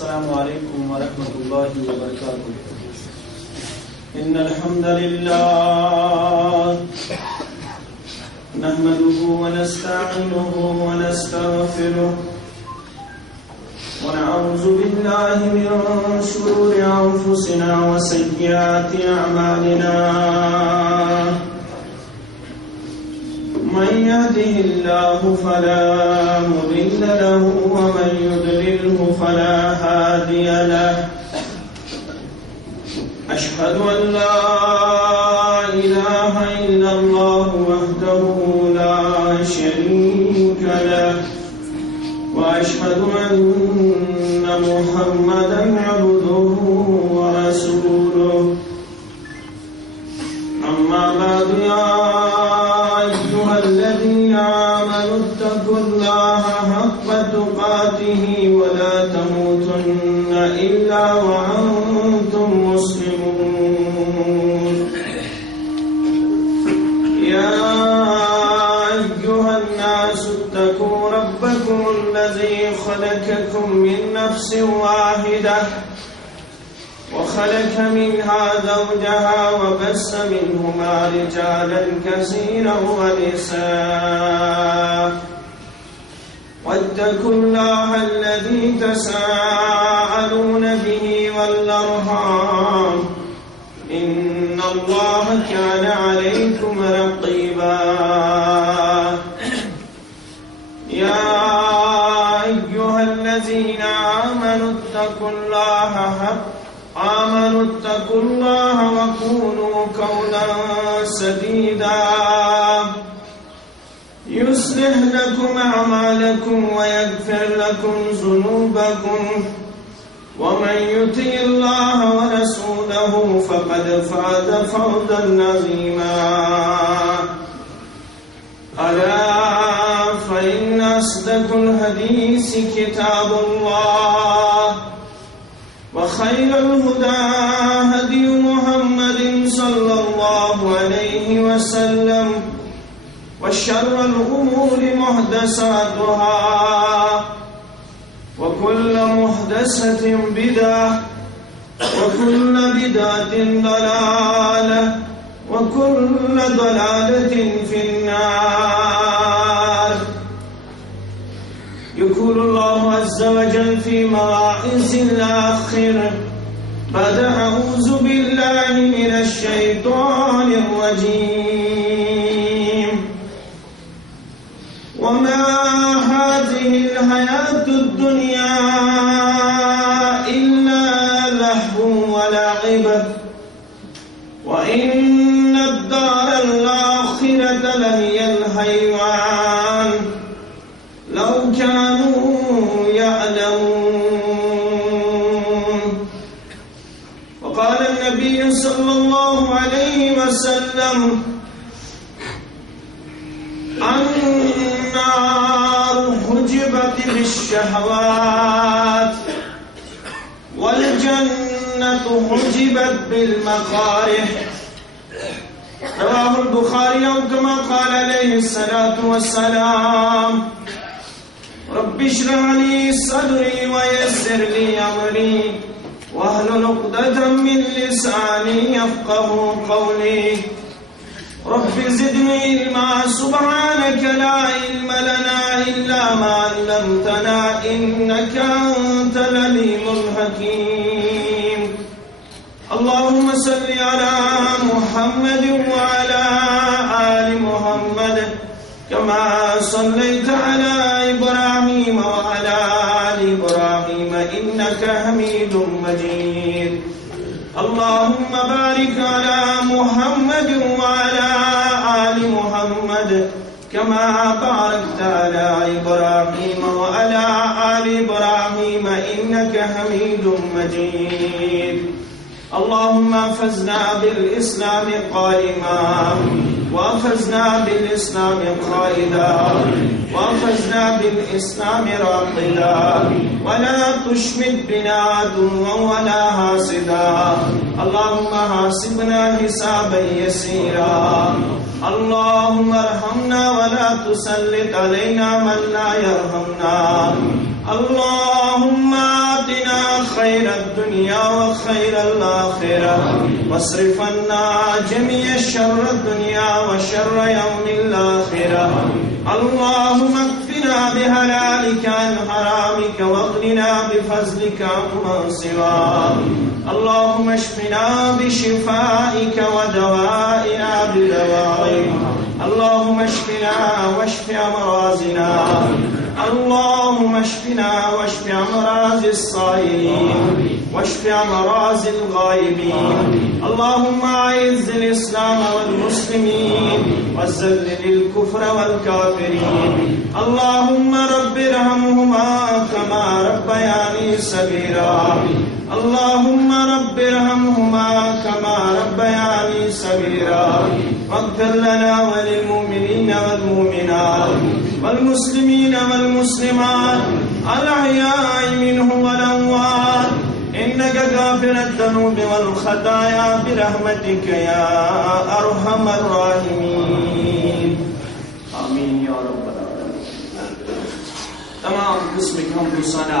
السلام عليكم ورحمة الله وبركاته. إن الحمد لله نحمده ونستعينه ونستغفره ونعوذ بالله من شرور أنفسنا وسيئات أعمالنا. من يهده الله فلا مضل له ومن يضلله فلا هادي له. أشهد أن لا إله إلا الله وحده لا شريك له وأشهد أن محمدا عبده ورسوله. أما بعد يا أيها الذين آمنوا اتقوا الله حق تقاته ولا تموتن إلا وأنتم مسلمون. يا أيها الناس اتقوا ربكم الذي خلقكم من نفس واحدة وخلق منها زوجها وبث منهما رجالا كثيرا ونساء. واتقوا الله الذي تساءلون به والأرحام إن الله كان عليكم رقيبا. يا أيها الذين آمنوا اتقوا الله وقولوا قولا سديدا يصلح لكم أعمالكم ويغفر لكم ذنوبكم ومن يطع الله ورسوله فقد فاز فوزا عظيما. ألا فإن أصدق الحديث كتاب الله وخير الهدى هدي محمد صلى الله عليه وسلم وشر الأمور محدثاتها وكل محدثة بدعة وكل بدعة ضلالة وكل ضلالة في النار. يقول الله عز وجل في مواعظ الآخرة بعد أعوذ بالله من الشيطان الرجيم. وما هذه الحياة الدنيا إلا لهو ولعب وإن الدار الآخرة لهي الحيوان لو كانوا يعلمون. وقال النبي صلى الله عليه وسلم النار حجبت بالشهوات والجنة حجبت بالمكاره. رواه البخاري أو كما قال عليه الصلاة والسلام. رب اشرح لي صدري ويسر لي أمري واحلل عقدة من لساني يفقهوا قولي. رب زدني علما سبحانك لا علم لنا إلا ما علمتنا إنك أنت العليم الحكيم. اللهم صل على محمد وعلى آل محمد كما صليت على إبراهيم وعلى آل إبراهيم إنك حميد مجيد. اللهم بارك على محمد وعلى آل محمد كما باركت على إبراهيم وعلى آل إبراهيم إنك حميد مجيد. اللهم احفظنا بالإسلام قائما وأخذنا بالإسلام قائدا وأخذنا بالإسلام راقدا ولا تشمت بنا عدوا ولا حاسدا. اللهم حاسبنا حسابا يسيرا. اللهم ارحمنا ولا تسلط علينا من لا يرحمنا. اللهم آتنا خير الدنيا وخير الآخرة واصرف عنا جميع شر الدنيا وشر يوم الآخرة اللهم اكفنا بحلالك عن حرامك واغننا بفضلك عمن سواك اللهم اشفنا بشفائك ودوائنا بدوائك اللهم اشفنا واشف امراضنا اللهم اشفنا واشف امراض الصائمين واشف امراض الغائبين اللهم اعز الاسلام والمسلمين وذلل الكفر والكافرين اللهم رب ارحمهما كما ربياني صغيرا اللهم رب ارحمهما كما ربياني صغيرا واغفر لنا وللمؤمنين والمؤمنات والمسلمين والمسلمات الأحياء منهم والأموات إنك غافر الذنوب والخطايا برحمتك يا أرحم الراحمين آمين يا رب العالمين. تمام قسم کی حمد و ثنا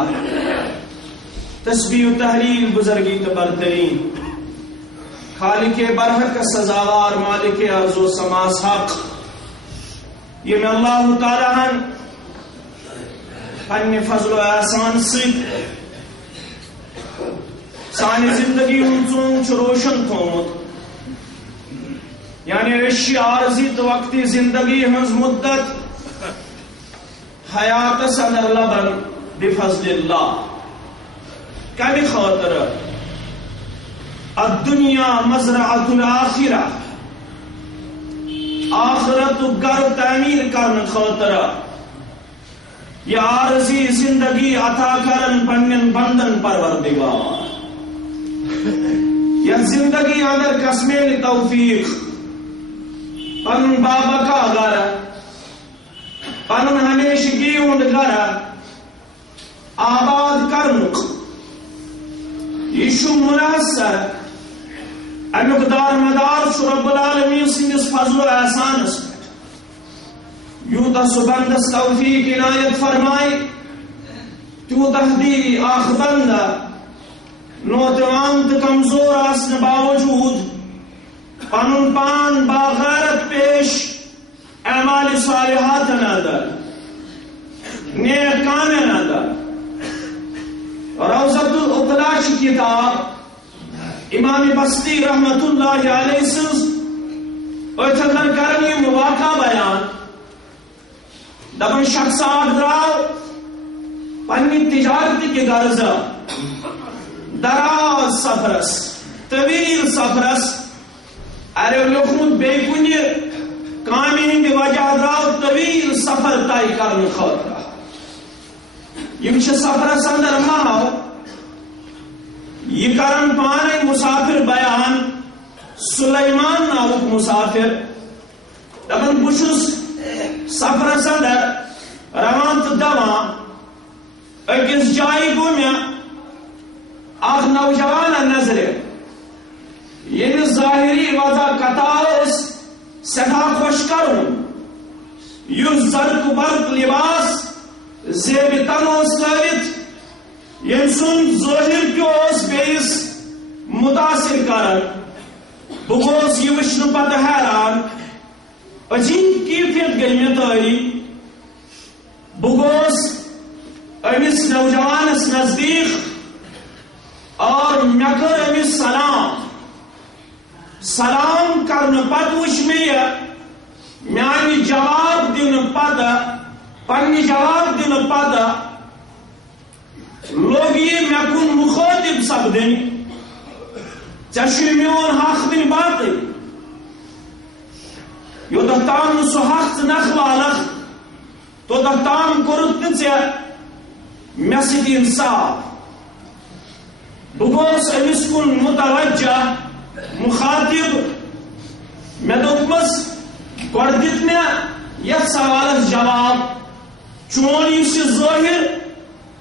تسبیح و تحلیل بزرگی برترین خالق برحق سزاوار مالک ارض و سماس حق یہ میں اللہ تعالیٰ پنہ فضل و احسان سانی زندگی چون روشن تھومت یعنی رشی عارضی تو وقتی زندگی ہنز مدت حیات صدر لبن بفضل اللہ کمی خاطر الدنیا مزرعۃ الآخرہ آخرت گر تعمیر کرن خاطر یہ عارضی زندگی عطا کرن پنن بندن پروردگار یہ زندگی اندر قسمین توفیق پنن بابا کا گھر پنن ہمیشگی ہند گھر آباد کرنک یہ شو منحصر امیک دار مدار رب العالمین سندس فضل و احسانس یوتہ سبندس توفیق عنایت فرمائی تیوتہ دی آخ بندہ نوجوان کمزور آسن باوجود پنن پان باغیرت پیش اعمال صالحات نادر نیک کام نادر روضۃ العقلاء کتاب امام بستی رحمت اللہ علیہ سنز اتھر کرنی مواقع بیان دبن شخص آدراو پنی تجارتی کی غرضہ دراز سفرس طویل سفرس ارے لکھنت بے کنی کامی ہندی وجہ دراو طویل سفر تائی کرن خاطرہ یہ سفرس اندر ماہو یہ کرن پانے مسافر بیان سلیمان ناوک مسافر دبن بشس سفر صدر روانت دوان اکس جائی گومیا آخ نوجوان نظر یہ ظاہری وضع قطاوس سٹھا خوش کروں یو زرق برق لباس زیب تنوس لابت ینسون ظاہر کیوس بیس متاثر کرن بگوس یہ وشن پتہ حیران عجیب کیفیت گئی میں تاری بگوس امس نوجوانس نزدیک اور مکر امس سلام کرنے پت وچ میں میانی جواب دن پتہ پنی جواب دن پتہ لوگ یہ مکن مخاطب سپدن چشی میون حق دن باتی یو تام سو حق نخوالخ تو تام کرت نچے مے سۭتۍ انصاف بہ گوس أمِس کُن متوجہ مخاطب مے دوٚپمس گۄڈٕ دِت مےٚ یتھ سوالس جواب چون یُس یہِ ظٲہِر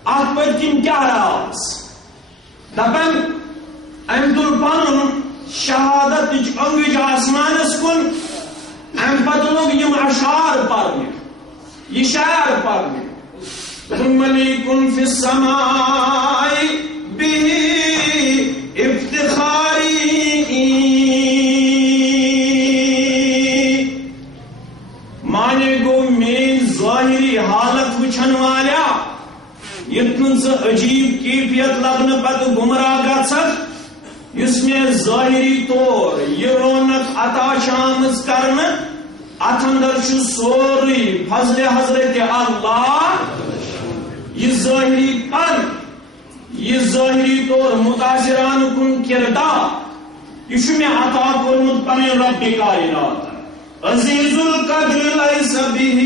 اتھ پٔتۍ کِنۍ کیٛاہ راز دپان أمۍ تُل پنُن شہادتٕچ أنگٕج آسمانس کُن أمۍ پتہٕ لوگ یِم اشعار پرنہِ یہِ شعر پرنہِ ملك في السماء به یتن سے عجیب کیفیت لبن پت گمراہ گھت اس میں ظاہری طور یہ رونق عطا شامز کرنا ات اندر سوری فضل حضرت اللہ یہ ظاہری پن یہ ظاہری طور متاثران کن کردار یہ میں عطا کورمت پنن رب کائنات عزیز القدر لیس به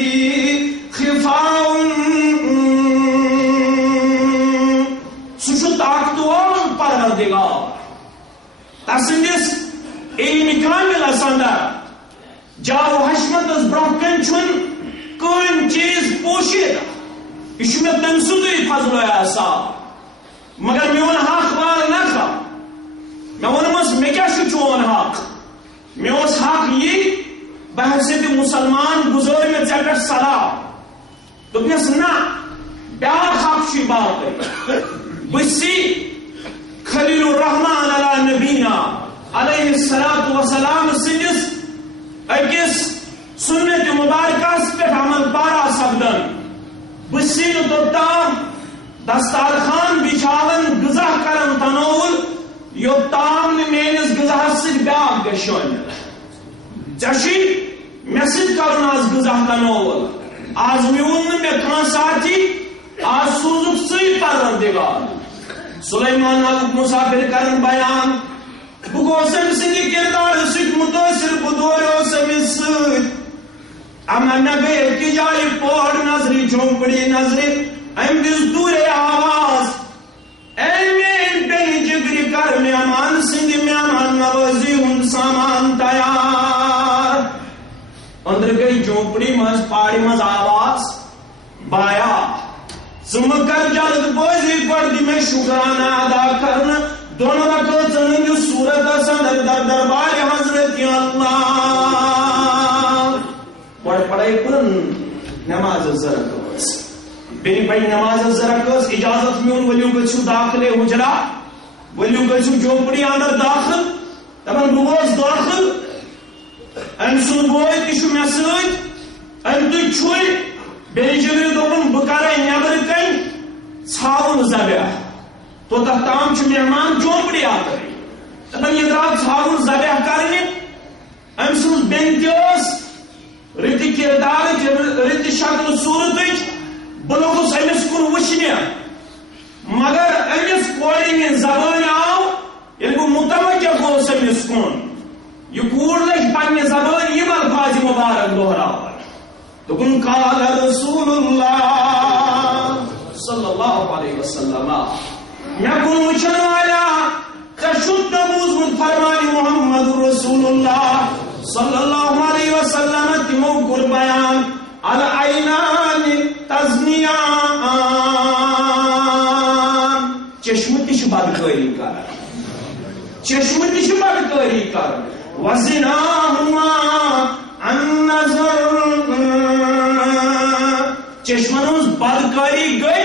خفاء سہ طاقتور پروردگار تسندس علم کامل اندر جاو حشمت برہ کن چھ کن چیز پوشید یہ میں تم سدی فضل احسان مگر میون حق وال نکھا میں ونمس مے کیا چون حق مے اس حق یہ بحثیت مسلمان گزار میں ژے پہ صلاح دس نا بیاکھ حق بات بسی خلیل الرحمن علی نبینا علیہ الصلوۃ والسلام سندس اکس سنت مبارکہ پہ عمل پارا سپدن بسی توتام دستارخان بچھاون غذا کرن تناول یوتام میانس غذا بیاکھ گشون ژے مے سۭتۍ کرن آز غذا تناول آز میون مے کھانا ساتھی آز سوزک ژٕے پروردگار سلیمان مسافر کرن بیان بہ گوس أمۍ سٕنٛدِ کردار سۭتۍ متٲثر بہ دوریوس أمِس سۭتۍ اما مے گٔے أکِس جایہِ پوڑ نظرِ جھونپڑی نظرِ أمۍ دِژ دوٗرے آواز اے میٲنۍ بیٚنہِ جگرِ کر مہمان سٕنٛدِ مہمان نوٲزی ہُنٛد سامان تیار أنٛدرٕ گٔے جھونپڑی منٛز پارِ منٛز آواز بایا ژٕ مہٕ کر جلد بٲزی گۄڈٕ دِ مےٚ شُکرانہ ادا کرنہٕ دۄن رکٲژن ہٕنٛدِس صوٗرتس اندر در دربارِ حضرت اللہ گۄڈٕ پڑے کُن نماز زٕ رکٲژ بیٚیہِ پرِ نماز زٕ رکٲژ اجازت میون ؤلِو گٔژھِو داخلے حجرا ؤلِو گٔژھِو جھونپڑی اندر داخل دپان بہٕ گوس داخل أمۍ سُنٛد بوے تہِ چھُ مےٚ سۭتۍ أمۍ تُج چھُرِ بیٚیہِ جگرِ دوٚپُن بہٕ کرے نیبرٕ کَنۍ ژھاوُن ذبح توٚتتھ تام چھُ مہمان جھونپڑی آترٕے دپان یہِ درٛاو ژھاوُن ذبح کرنہِ أمۍ سٕنٛز بیٚنہِ تہِ ٲس رٕتہِ کِردارٕچ رٕتہِ شکلہٕ صوٗرتٕچ بہٕ لوٚگُس أمِس کُن وٕچھنہِ مگر أمِس کورِ ہٕنٛدِ زبٲنۍ آو ییٚلہِ بہٕ متوجہ گوس أمِس کُن یہ کوٗر لٔج پننہِ زبٲنۍ یِم الفاظِ مبارک دۄہراوان دوٚپُن قال رسول اللہ صلی اللہ علیہ وسلم مےٚ کُن وٕچھن والا ژےٚ چھُتھ نہٕ بوٗزمُت فرمانہِ محمد رسول اللہ صلی اللہ علیہ وسلم تِمو کوٚر بیان العینان تزنیان چشمہٕ تہِ چھِ بدکٲری کران چشمہٕ تہِ چھِ بدکٲری کران وزناہما النظر چشمن ہٕنٛز بدکٲری گٔے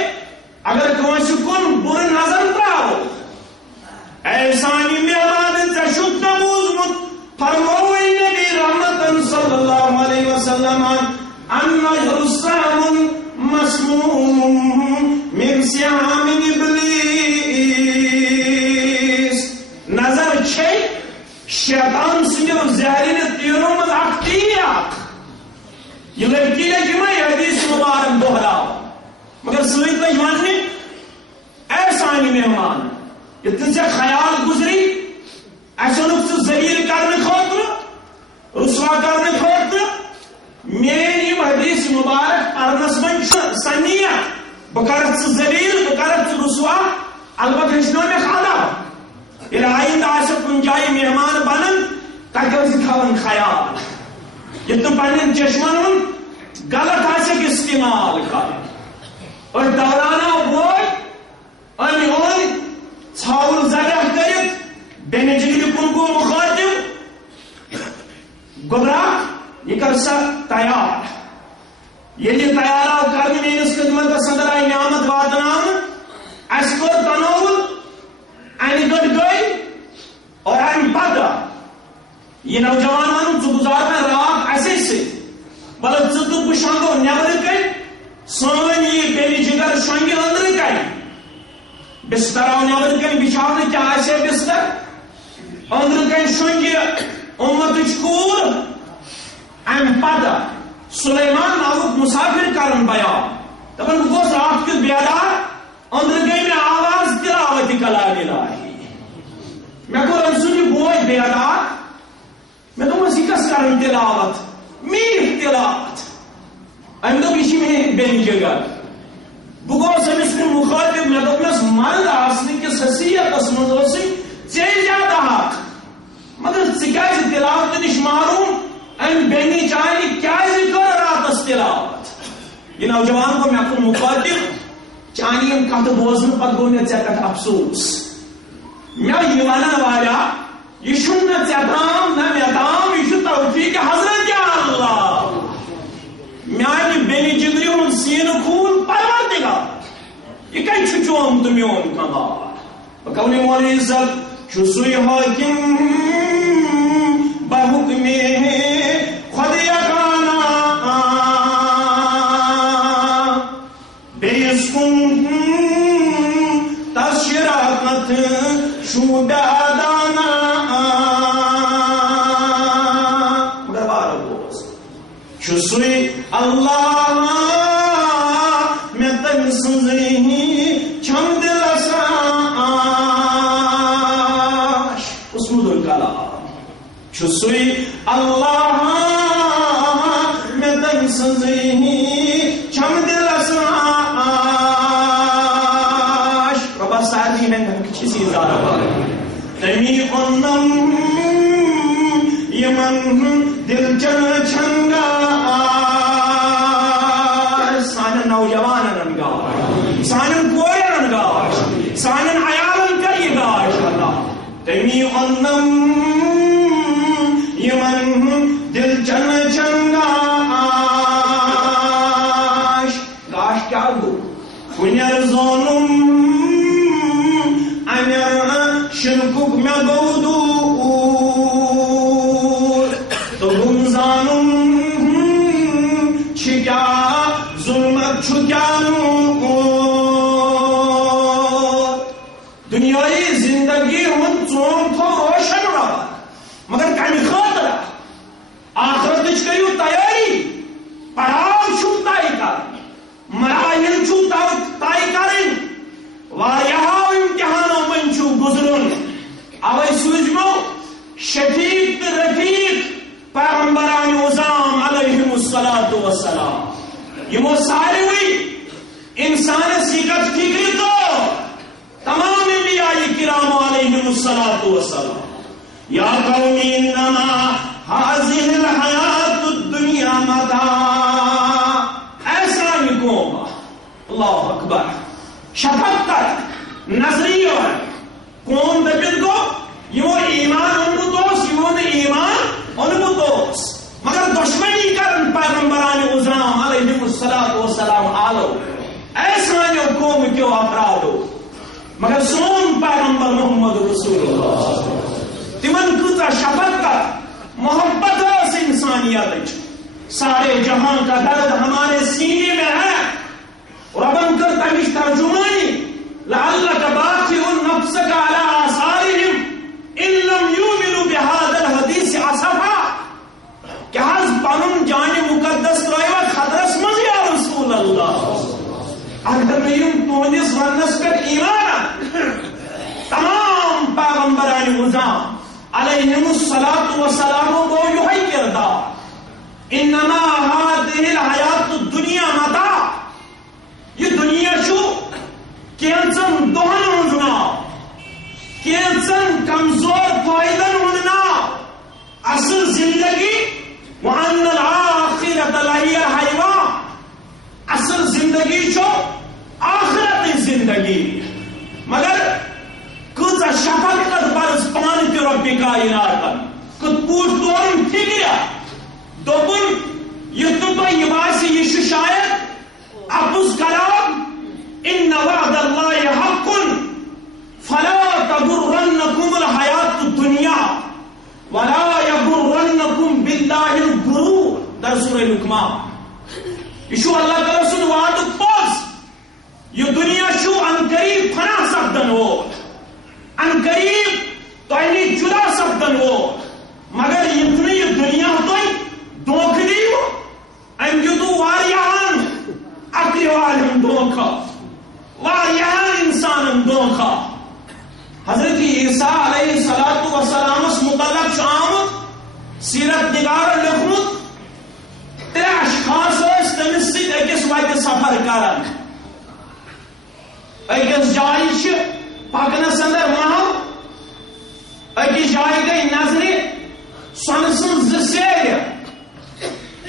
اگر کٲنٛسہِ کُن بُرٕ نظر ترٛاوو اے سانہِ مہمان ژےٚ چھُتھ نہٕ بوٗزمُت فرمووٕے نبی رحمتن صلی اللہ علیہ وسلم النظر سہمٌ مسموم من سہام ابلیس نظر چھے شیطان سٕنٛدیو زہریلہٕ تیٖرو منٛز اکھ تیٖر اکھ یہ لڑکی لگی میں حدیث مبارک دہراؤ مگر سۭتۍ لٔج وننہِ اے سانہِ مہمان ییٚتٮ۪ن ژےٚ خیال گُزری اَسہِ اوٚنُکھ ژٕ ذلیٖل کرنہٕ خٲطرٕ رسوا کرنہٕ خٲطرٕ میٲنۍ یِم حدیث مبارک پرنس منٛز چھُ صنیعت بہٕ کرکھ ژٕ ذلیٖل بہٕ کرکھ ژٕ رسوا البتہ ہیٚچھنٲو مےٚ خدا ییٚلہِ آیندٕ آسہِ کُنہِ جایہِ مہمان بنن تتہِ ٲسۍ تھاوان خیال یہ تو پنن چشمن ہُنٛد غلط آسیکھ استعمال کرُن اور دورانا ووت أمۍ اوٚن ژھاوُل ذبح کٔرِتھ بیٚنہِ جگرِ کُن گوٚو مُخٲطِب گۄبراہ یہِ کر سا تیار ییٚلہِ یہِ تیار آو کرنہٕ میٲنِس خدمتس اندر آیہِ نعمت واتناونہٕ اَسہِ کوٚر تناوُل اَنہِ گٔٹۍ گٔے اور اَمہِ پتہٕ یہ نوجوان ون ژٕ گزار مےٚ رات اَسے سۭتۍ مطلب ژٕ تہٕ بہٕ شۄنٛگو نیبرٕ کَنۍ سٲنۍ یہِ بیٚنہِ جگر شۄنٛگہِ أنٛدرٕ کَنۍ بستر نبر کن بچھاؤ کیا آسے بستر اندر کن شنگی امت کور ام پتہ سلیمان ناوک مسافر کرن بیان دپان بہ گوس رات کیت بیدار اندر گئی میں آواز تلاوت کلام الہی میں کور ام سن بوئے بیدار میں دوپس یہ کس کرن تلاوت میٹھ تلاوت ام دوپ یہ میں بین جگہ بہ گوس امس کن مخاطب میں دوپس مرد آسن کس حیثیت مز ژے زیادہ حق مگر ژٕ تلاوت نش معروم ام بینی چانہ کیازِ کر راتس تلاوت یہ نوجوان کو میں کن مخاطب چانہ یم کت بوزن پتہ گو مے ژے پٮ۪ٹھ افسوس مے یہ ونن والا یہ چھُنہٕ نہ ژے تام نہ مے تام یہ چھُ توفیق حضرت اللہ میانہ بینی جگری ہُنٛد سینہٕ خوٗن پروردگار یہ کتہِ چھُ چون تہٕ میون کمال بکون مول عزت چھُ سُے حٲکِم بحکمِ خود یگانہ بیس کن تس شراکت شوبہ دانا مگر بار دوست چھُ سُے اللہ میں تم سنزی چھم دلس اسمد الکلام چھُ سُے اللہ میں تم سنزی چھم دلس ربا ساتھی میں کسی زیادہ تمی اونم یمن دل چن چھنگا سان نوجوان گاش سان کورن گاش سان عیالن کری گاش اللہ تمی اونم یمن دل چن چھنگا گاش کیا گو کنیر زونم انیر شرکک میں گودو تو گمزانم چھکیا ظلمت چھکیانو دنیای زندگی ہن چون تو روشن رہا مگر کمی خاطر آخرت کریو تیاری پڑھاؤ چھو تائی کر مراحل چھو تائی کریں واریاہو امتحانوں من چھو گزرن اوے سوزمو شفیق رفیق پیغمبران عظام علیہم الصلاۃ والسلام یمو ساروی انسان سیکت فکری تو تمام انبیاء کرام علیہم الصلاۃ والسلام یا قوم انما هذه الحیات الدنیا متاع ایسا ہی قوم اللہ اکبر شفقت نظریہ قوم دبت گو یہ ایمان انبوتوس یہ ایمان انبوتوس مگر دشمنی کرن پیغمبران عظام علیہم الصلاۃ والسلام آلو ایسا ہی قوم کیوں افرادو مگر سون پیغمبر محمد رسول اللہ تمن کتا شفقت محبت اس انسانیت سارے جہان کا درد ہمارے سینے میں ہے ربن کر تمش ترجمانی لعلک باخع نفسک علی آثارہم ان لم یؤمنوا بهذا الحدیث اسفا کہ حض پنن جان مقدس ترائیو خطرس مز یا رسول اللہ اگر نیم تونس ونس پر ایمان تمام پیغمبران عظام علیہم الصلاۃ والسلام کو یہی کردار انما هذه الحیات الدنیا متاع یہ دنیا چھو کینچن دہن ہند ناو کینچن کمزور فائدن ہند ناو اصل زندگی وان الآخرۃ لہی الحیوان اصل زندگی چھو آخرت زندگی مگر کچھ شفقت برس پان کی رب کائنات کت پوچھ دورن فکر دوپن یہ تو یہ باسی یہ شاید اپس کلام ان وعد اللہ حق فلا تغرنکم الحیات الدنیا ولا یغرنکم باللہ الغرور در سورہ لقمان یہ اللہ تعالیٰ سن وعد پوز یہ دنیا چھو ان قریب فنا سپدن وول ان قریب تۄہہِ نِش جدا سپدن وول مگر یتھ یہ دنیا تۄہہِ دھوکہ دیو أمۍ دیُتوٕ واریاہن عقلہِ والٮ۪ن دھوکہ واریاہن انسانن دھوکہ حضرت عیسیٰ علیہ الصلوۃ والسلامس متعلق چھُ آمُت سیرت نگارن لیوٚکھمُت 3 اشخاص ٲسۍ تٔمِس سۭتۍ أکِس وتہِ سفر کران أکِس جایہِ چھِ پکنس اندر محل أکِس جایہِ گٔے نظرِ سۄنہٕ سٕنٛز 2 سیرِ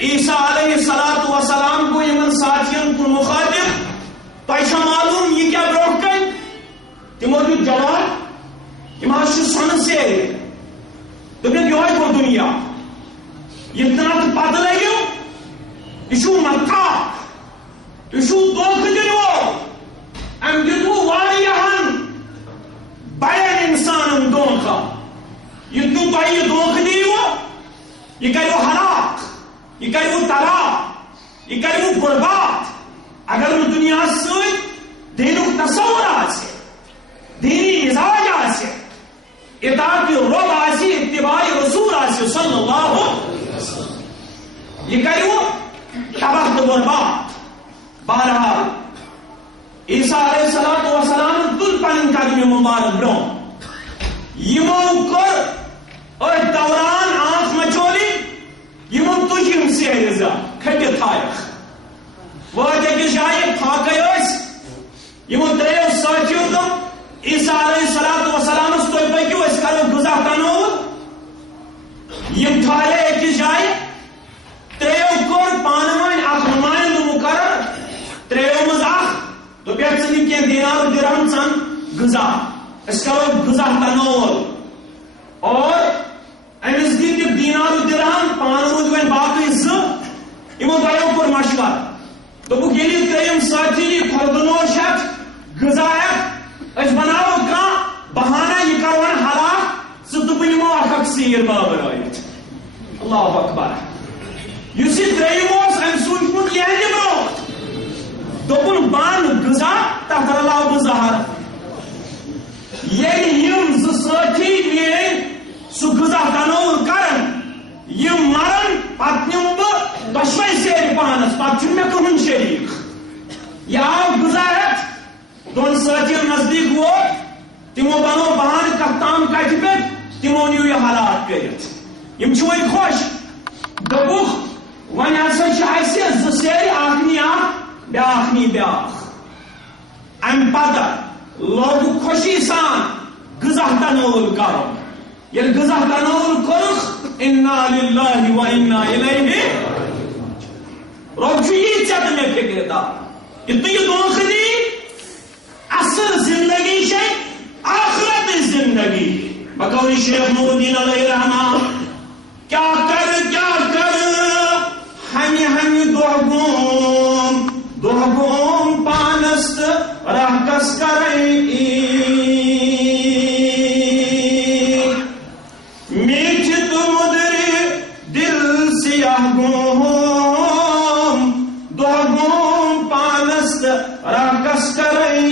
عیسیٰ علیہ الصلوۃ والسلام گوٚو یِمن ساتھین کُن مخاطب تۄہہِ چھا معلوٗم یہِ کیٛاہ برونٛہہ کَنہِ تِمو دیُت جواب یِم حظ چھِ سۄنہٕ سیرِ دوٚپُکھ یِہوے گوٚو دُنیا یہِ تہٕ پتہٕ لٔگِو یہِ چھُو مکار تُہۍ چھُو دھوکہٕ دِنہٕ وول أمۍ دیُتوٕ واریاہن بڑٮ۪ن انسانن دھوکہ یہِ تۄہہِ یہِ دھوکہٕ دِیٖوٕ یہِ کریو ہلاک یہ کرو تباہ یہ کرو برباد اگر نہ دنیا سۭتۍ دینُک تصور آسہِ دینی مزاج آسہِ اطاعت رب آسہِ اتباع رسول آسہِ صلی اللہ علیہ وسلم یہ کرو تباہ تہٕ برباد بہرحال عیسیٰ علیہ الصلوۃ والسلام تُل پنٕنۍ قدمہِ مُبارک برونٛہہ یِمو کوٚر أتھۍ دوران آنکھ مچولی یِمو تُج یِم سیرِ زٕ کھٔٹِتھ تھایَکھ وٲتۍ أکِس جایہِ فاقے ٲسۍ یِمو 3 سٲتھیو دوٚپ عیسیٰ علیہ الصلوۃ والسلامس تُہۍ پٔکِو أسۍ کرو غذا تنوُر یِم ٹھہرے أکِس جایہِ 3 کوٚر پانہٕ ؤنۍ اکھ نُمایندٕ مُقرر 3 منٛز اکھ دوٚپ یتھ ژٕ نہِ کینٛہہ دینار و درہم ژَن غذا أسۍ کرو غذا تنوُر اور أمِس دِتِکھ دینار و درہم پانہٕ روٗدۍ وۄنۍ باقٕے 2 یِمو دۄیو کوٚر مشور دوٚپُکھ ییٚلہِ 3یِم سٲتھی یہِ خۄردٕنوش ہٮ۪تھ غذا ہٮ۪تھ أسۍ بناوو کانٛہہ بہانہ یہِ کروون ہلاک ژٕ تہٕ بہٕ نِمو اکھ سیٖر بٲبرٲیِتھ اللہ اکبر یُس یہِ 3یِم اوس أمۍ سوٗنٛچمُت یِہندِ برونٛٹھ دوٚپُن بنٛد غذا تتھ رلاو بہٕ زہر ییٚلہِ یِم 2 سٲتھی میٲنۍ سُہ غذا تنوُر کرن یِم مرن پتہٕ نِمہٕ بہٕ 2 سیرِ پانس پتہٕ چھُنہٕ مےٚ کٕہٕنۍ شریٖک یہِ آو غذا ہٮ۪تھ 2 سٲتھین نزدیٖک ووت تِمو بنوو بہانہٕ کتھ تام کتھِ پٮ۪ٹھ تِمو نیوٗ یہِ ہلاک کٔرِتھ یِم چھِ وۄنۍ خۄش دوٚپُکھ وۄنۍ ہسا چھِ اَسہِ 2 سیرِ اکھ نی اکھ بیٛاکھ نی بیٛاکھ امہِ پتہٕ لوگُکھ خوشی سان غذا تنوُر کرُن ییٚلہِ غذا تنوُر کوٚرُکھ اِنا لِلّٰہِ و اِنا اِلَیْہِ رۄب چھُ یی ژےٚ تہٕ مےٚ فِکرِ تار یہِ تُہۍ یہِ دھوکہٕ دی اصل زندگی چھے آخرت زندگی بقول شیخ نور الدین علیہ رحمہ کیا کر ہمی دو گوم پانست رحکس کرئی میٹھ تو مدری دل سیاہ گوم دو گوم پانست رحکس کرئی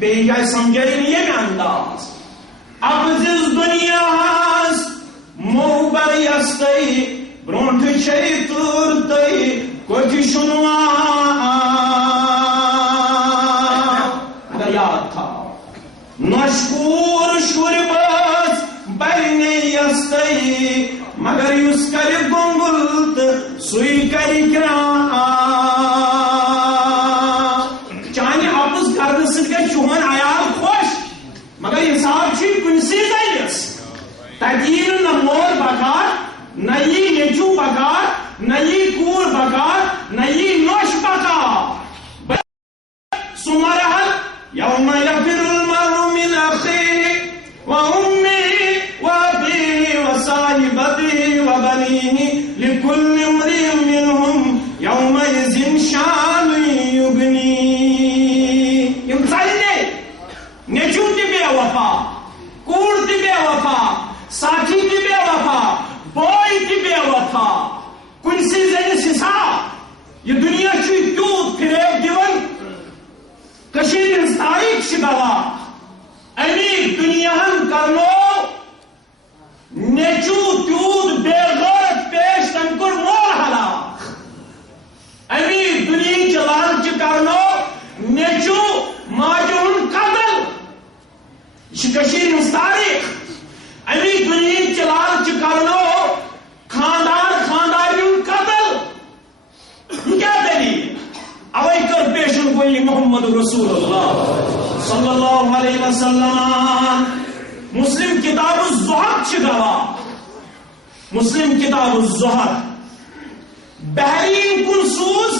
بے گئے سمجھے یہ میں انداز اب جس دنیا موبر یستی برونٹ شئی تورتی کوئی شنوا اگر یاد تھا نشکور شورباز بینی یستی مگر یس کری گنگلت سوئی کری کران چاہنی اپس گرد سکے چون عیال خوش مگر حساب چھ کنسی زینس تدیر نہ مور بکار نہ یہ نیچو بکار نہ یہ کور بکار نہ یہ نوش بکار سمرحل یوم یفر المرء من اخیه و امه و ابیه و صاحبته و بنیه لکل امرئ منهم یومئذ شان یغنیه یم سارے نیچو تہ بے وفا کور تہ بے وفا ساتھی تہ بے وفا بوئی تہ بے وفا کنسی زینس حساب یہ دنیا چھ گوئی محمد رسول اللہ صلی اللہ علیہ وسلم. مسلم کتاب الزہد چھ گواہ. مسلم کتاب الزہد بہرین کن سوز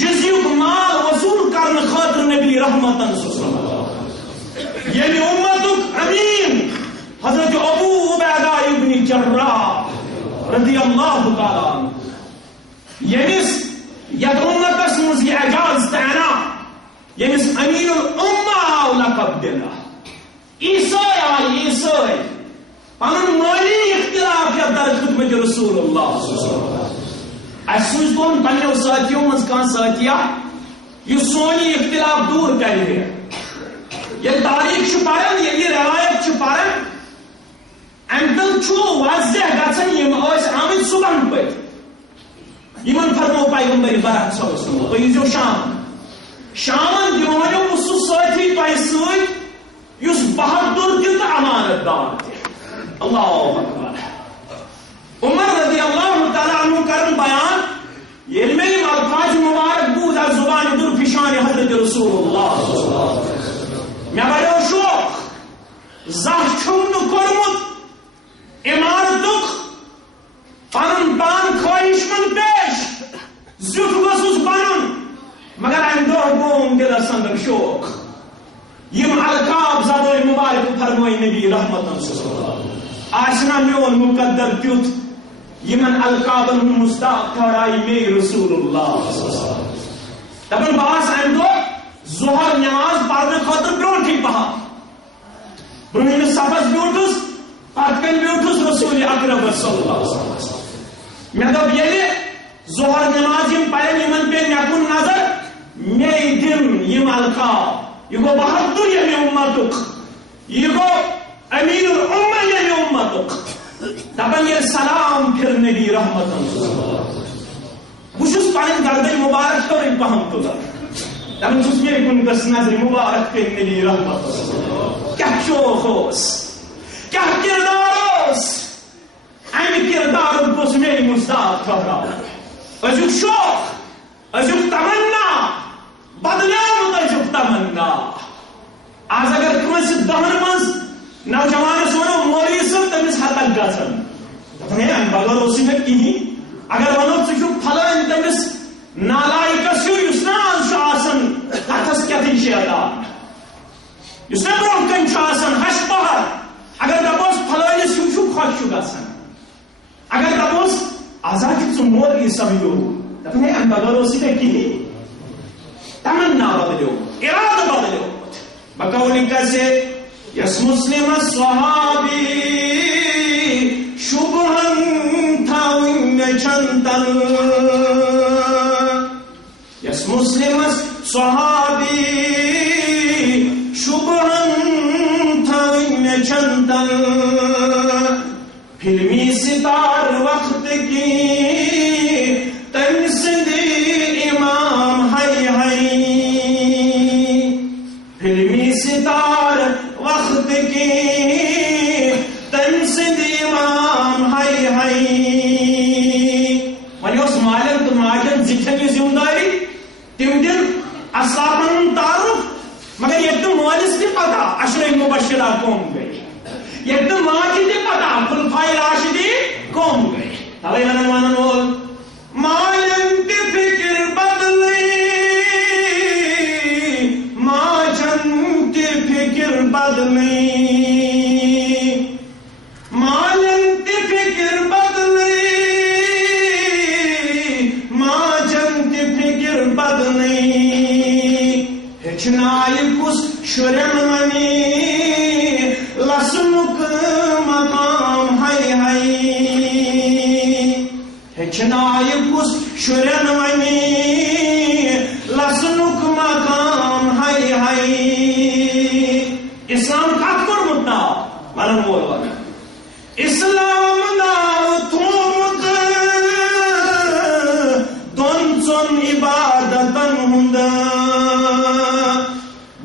جزیک مال وصول کرنے خاطر نبی رحمتن صلی اللہ علیہ وسلم. یعنی امتک امین حضرت ابو عبیدہ ابن جراح رضی اللہ تعالیٰ عنہ. یمس یت امتس مز یہ اعجاز تعنا یمس امین الامہ آو لقب دنا. عیسائی آئی عیسائی پنن مالی اختلاف یا در خدمت رسول اللہ صلی اللہ علیہ وسلم. اسوز کون پنیو ساتھیوں مز کان ساتھیا یہ سونی اختلاف دور کر ہے. یہ تاریخ چھپارن یہ روایت چھپارن امتل چھو واضح گژھن یم ٲسۍ آمٕتۍ صبحن پٲٹھۍ. یمن فرمو پیغمبر برحق صلی اللہ علیہ وسلم تُہۍ ییٖزیو شامن دِوانیو سُہ سٲتھی تۄہہِ سۭتۍ یُس بہادُر تہِ تہٕ امانت دار تہِ. اللہ اکبر. عمر رضی اللہ تعالیٰ عنہ کرن بیان ییٚلہِ مےٚ یِم الفاظ مبارک بوٗز از زُبانہِ درفشان حضرت رسول اللہ مےٚ بڑیو شوق. زانٛہہ چھُم نہٕ کوٚرمُت عمارتُک پنن پان خواہش مند پیش زیُٹھ گوٚژھُس بنُن مگر امہِ دۄہ گوٚوم دلس اندر شوق. یم القاب زبٲنۍ مبارک فرمٲے نبی رحمتن صلی اللہ علیہ وسلم. آسنا میون مقدر تیُتھ یمن القابن ہُنٛد مستاق ٹھہرایہِ مے رسول اللہ صلی اللہ علیہ وسلم. دپان بہٕ آس امہِ دۄہ ظہر نماز پرنہٕ خٲطرٕ برونٹھٕے پہم. برونٛہمِس صفس بیوٗٹھُس پتہٕ کَنۍ بیوٗٹھُس رسول اکرم صلی اللہ علیہ وسلم. مےٚ دوٚپ ییٚلہِ ظہر نماز یم پرن یمن پے مےٚ کُن نظر مے دِن یم القاب. یہ گو بہادر ییٚمہِ اُمتُک یہ گو امین الامہ ییٚمہِ اُمتُک. دپان ییٚلہِ سلام پھِر نبی رحمتن بہٕ چھُس پنٕنۍ گردن مبارک ہیوٚرُے پہم تُلان. دپان چھُس مے کُن گٔژھ نظرِ مبارک پیٚنۍ نبی رحمتن. کیٛاہ شوق اوس کیٛاہ کردار اوس امہِ کردارُک گوٚژھ مے مستاق ٹھہراوُن. أزیُک شوق أزیُک تمنا بدلیومُت أزیُک تمنا. آز اگر کٲنٛسہِ دہن منٛز نوجوانس ونو مولوی صٲب تٔمِس ہتک گژھان دپان ہے امہِ بغٲر اوسُے نہٕ کِہیٖنۍ. اگر ونو ژٕ چھُکھ پھلٲنۍ تٔمِس نالایکس ہیوٗ یُس نہٕ آز چھُ آسان اتھس کیتھٕے شیطان یُس نہٕ برونٛہہ کَنہِ چھُ آسان ہش پہر. اگر دپوس پھلٲنِس ہیوٗ چھُ خۄش چھُ گژھان. اگر دپوس آزا چھُ ژٕ مولوی سمجھو دپان ہے امہِ بغٲر اوسُے نہٕ کِہیٖنۍ. تمنا بدلیومُت ارادٕ بدلیومُت. بقول کیسے یس مسلم صحابی شبہن تھاوٕنۍ مےٚ چھَنتن. یس مسلم صحابی شبہن تھاوٕنۍ مےٚ چھَنتن. فلمی ستار وقت کی تٔمۍ سٕنٛدِ امام ہاے ہاے. فلمی ستار وقت کی تٔمۍ سٕنٛدِ امام ہاے ہاے. وۄنۍ اوس مالٮ۪ن تہٕ ماجٮ۪ن زِٹھٮ۪ن یہِ ذمہٕ دٲری تِم دِن اسلافن ہُنٛد تعارُف مگر ییٚتہِ نہٕ مٲلِس تہِ پتہ اشرے مبشرہ کۄم گٔے. ییٚتہِ نہٕ ماجہِ تہِ پتہ خُلفائے راشدیٖن کۄم گٔے. تَوَے وَنن وول مالٮ۪ن تہِ فِکر بدلٕے ماجن تہِ فِکر بدلٕے. مالٮ۪ن تہِ فِکر بدلٕے ماجن تہِ فِکر بدلٕے. ہیٚچھنایہِ کُس شُرٮ۪ن وَنہِ لسنُک مقام ہاے ہاے. ہیٚچھنایہِ کُس شُرٮ۪ن وَنہِ لسنُک مقام ہاے ہاے. اسلام کتھ کوٚرمُت ناو ونن وول ونان اسلام ناو تھوٚومُت دۄن ژۄن عبادتن ہُنٛد.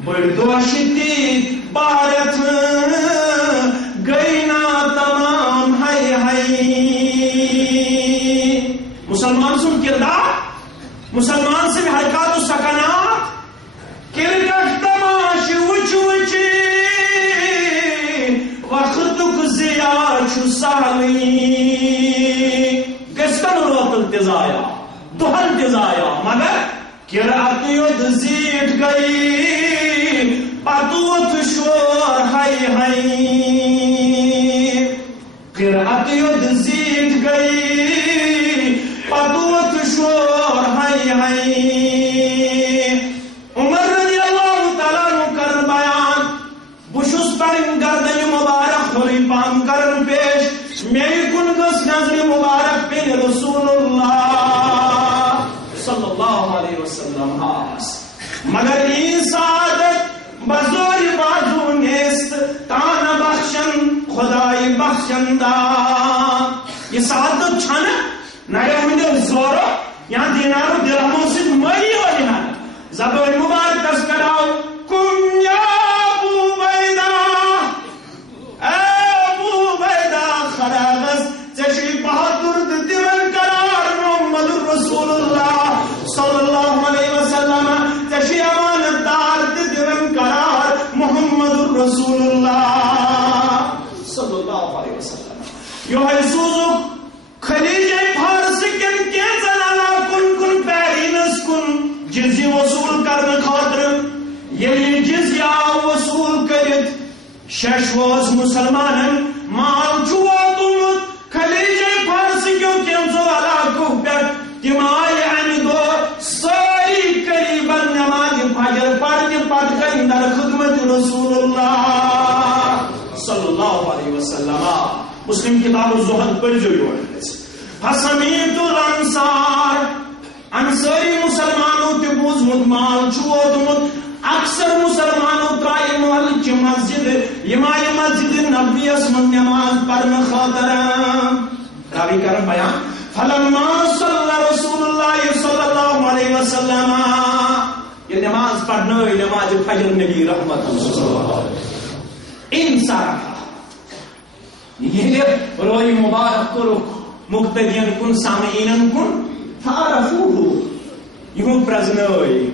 بٔڑۍ دۄہ چھِ تِتھۍ بھارت گٔے نا تمام ہاے ہاے. مسلمان سُنٛد کردار مسلمان سٕنٛدۍ حرکات و سکنات آیا مگر قرأت یود زیٹ گئی پتوت شور ہائی ہائی قرأت یود زیٹ گئی پتوت شور ہائی ہائی عمر رضی اللہ تعالیٰ عنہ کرن بیان بشس پڑھن گردن مبارک ہوئی پام کرن پیش میری کن گس نظر مبارک پین رسول اللہ صلی اللہ علیہ وسلم ہاس مگر این سعادت بزور بازو نیست تان بخشن خدای بخشندہ یہ سعادت چھانا نئے ہمیں زورو یہاں دینارو درہموں سے مری ہو جہاں زبان مبارک کس کراؤ کن یا ابو بیدہ اے ابو بیدہ خراغز چشی بہادر دیون قرار محمد رسول اللہ صلی اللہ علیہ وسلم چشی امانت دار دیون قرار محمد رسول اللہ صلی اللہ علیہ وسلم یو ہے سوزو خلیج فارس کن کے زنانا کن کن پیرینس کن جزی وصول کرنے خاطر یلی جزیہ وصول کرت ششوز مسلمانن مال چواتومت خلیج فارس کیوں کینزو علاقوں پر تمائی اندو ساری قریبا نماز فجر پڑھنے پڑھ کر در خدمت رسول اللہ صلی اللہ علیہ وسلم مسلم کتاب الزہد پر جو فسمیت الانصار انصاری مسلمانوں تی بوزمت مال چوتمت اکثر مسلمانوں ترائی محل کی مسجد یمائی مسجد نبی اسمت نماز پڑھنے خاطر راوی کرم بیان فلما صلی رسول اللہ صلی اللہ علیہ وسلم یہ نماز پڑھنے نماز فجر نبی رحمت اللہ ان سارا یہ روی مبارک کو رکھ مقتدین کن سامعین کن فعرفوه یوں پرزنوئی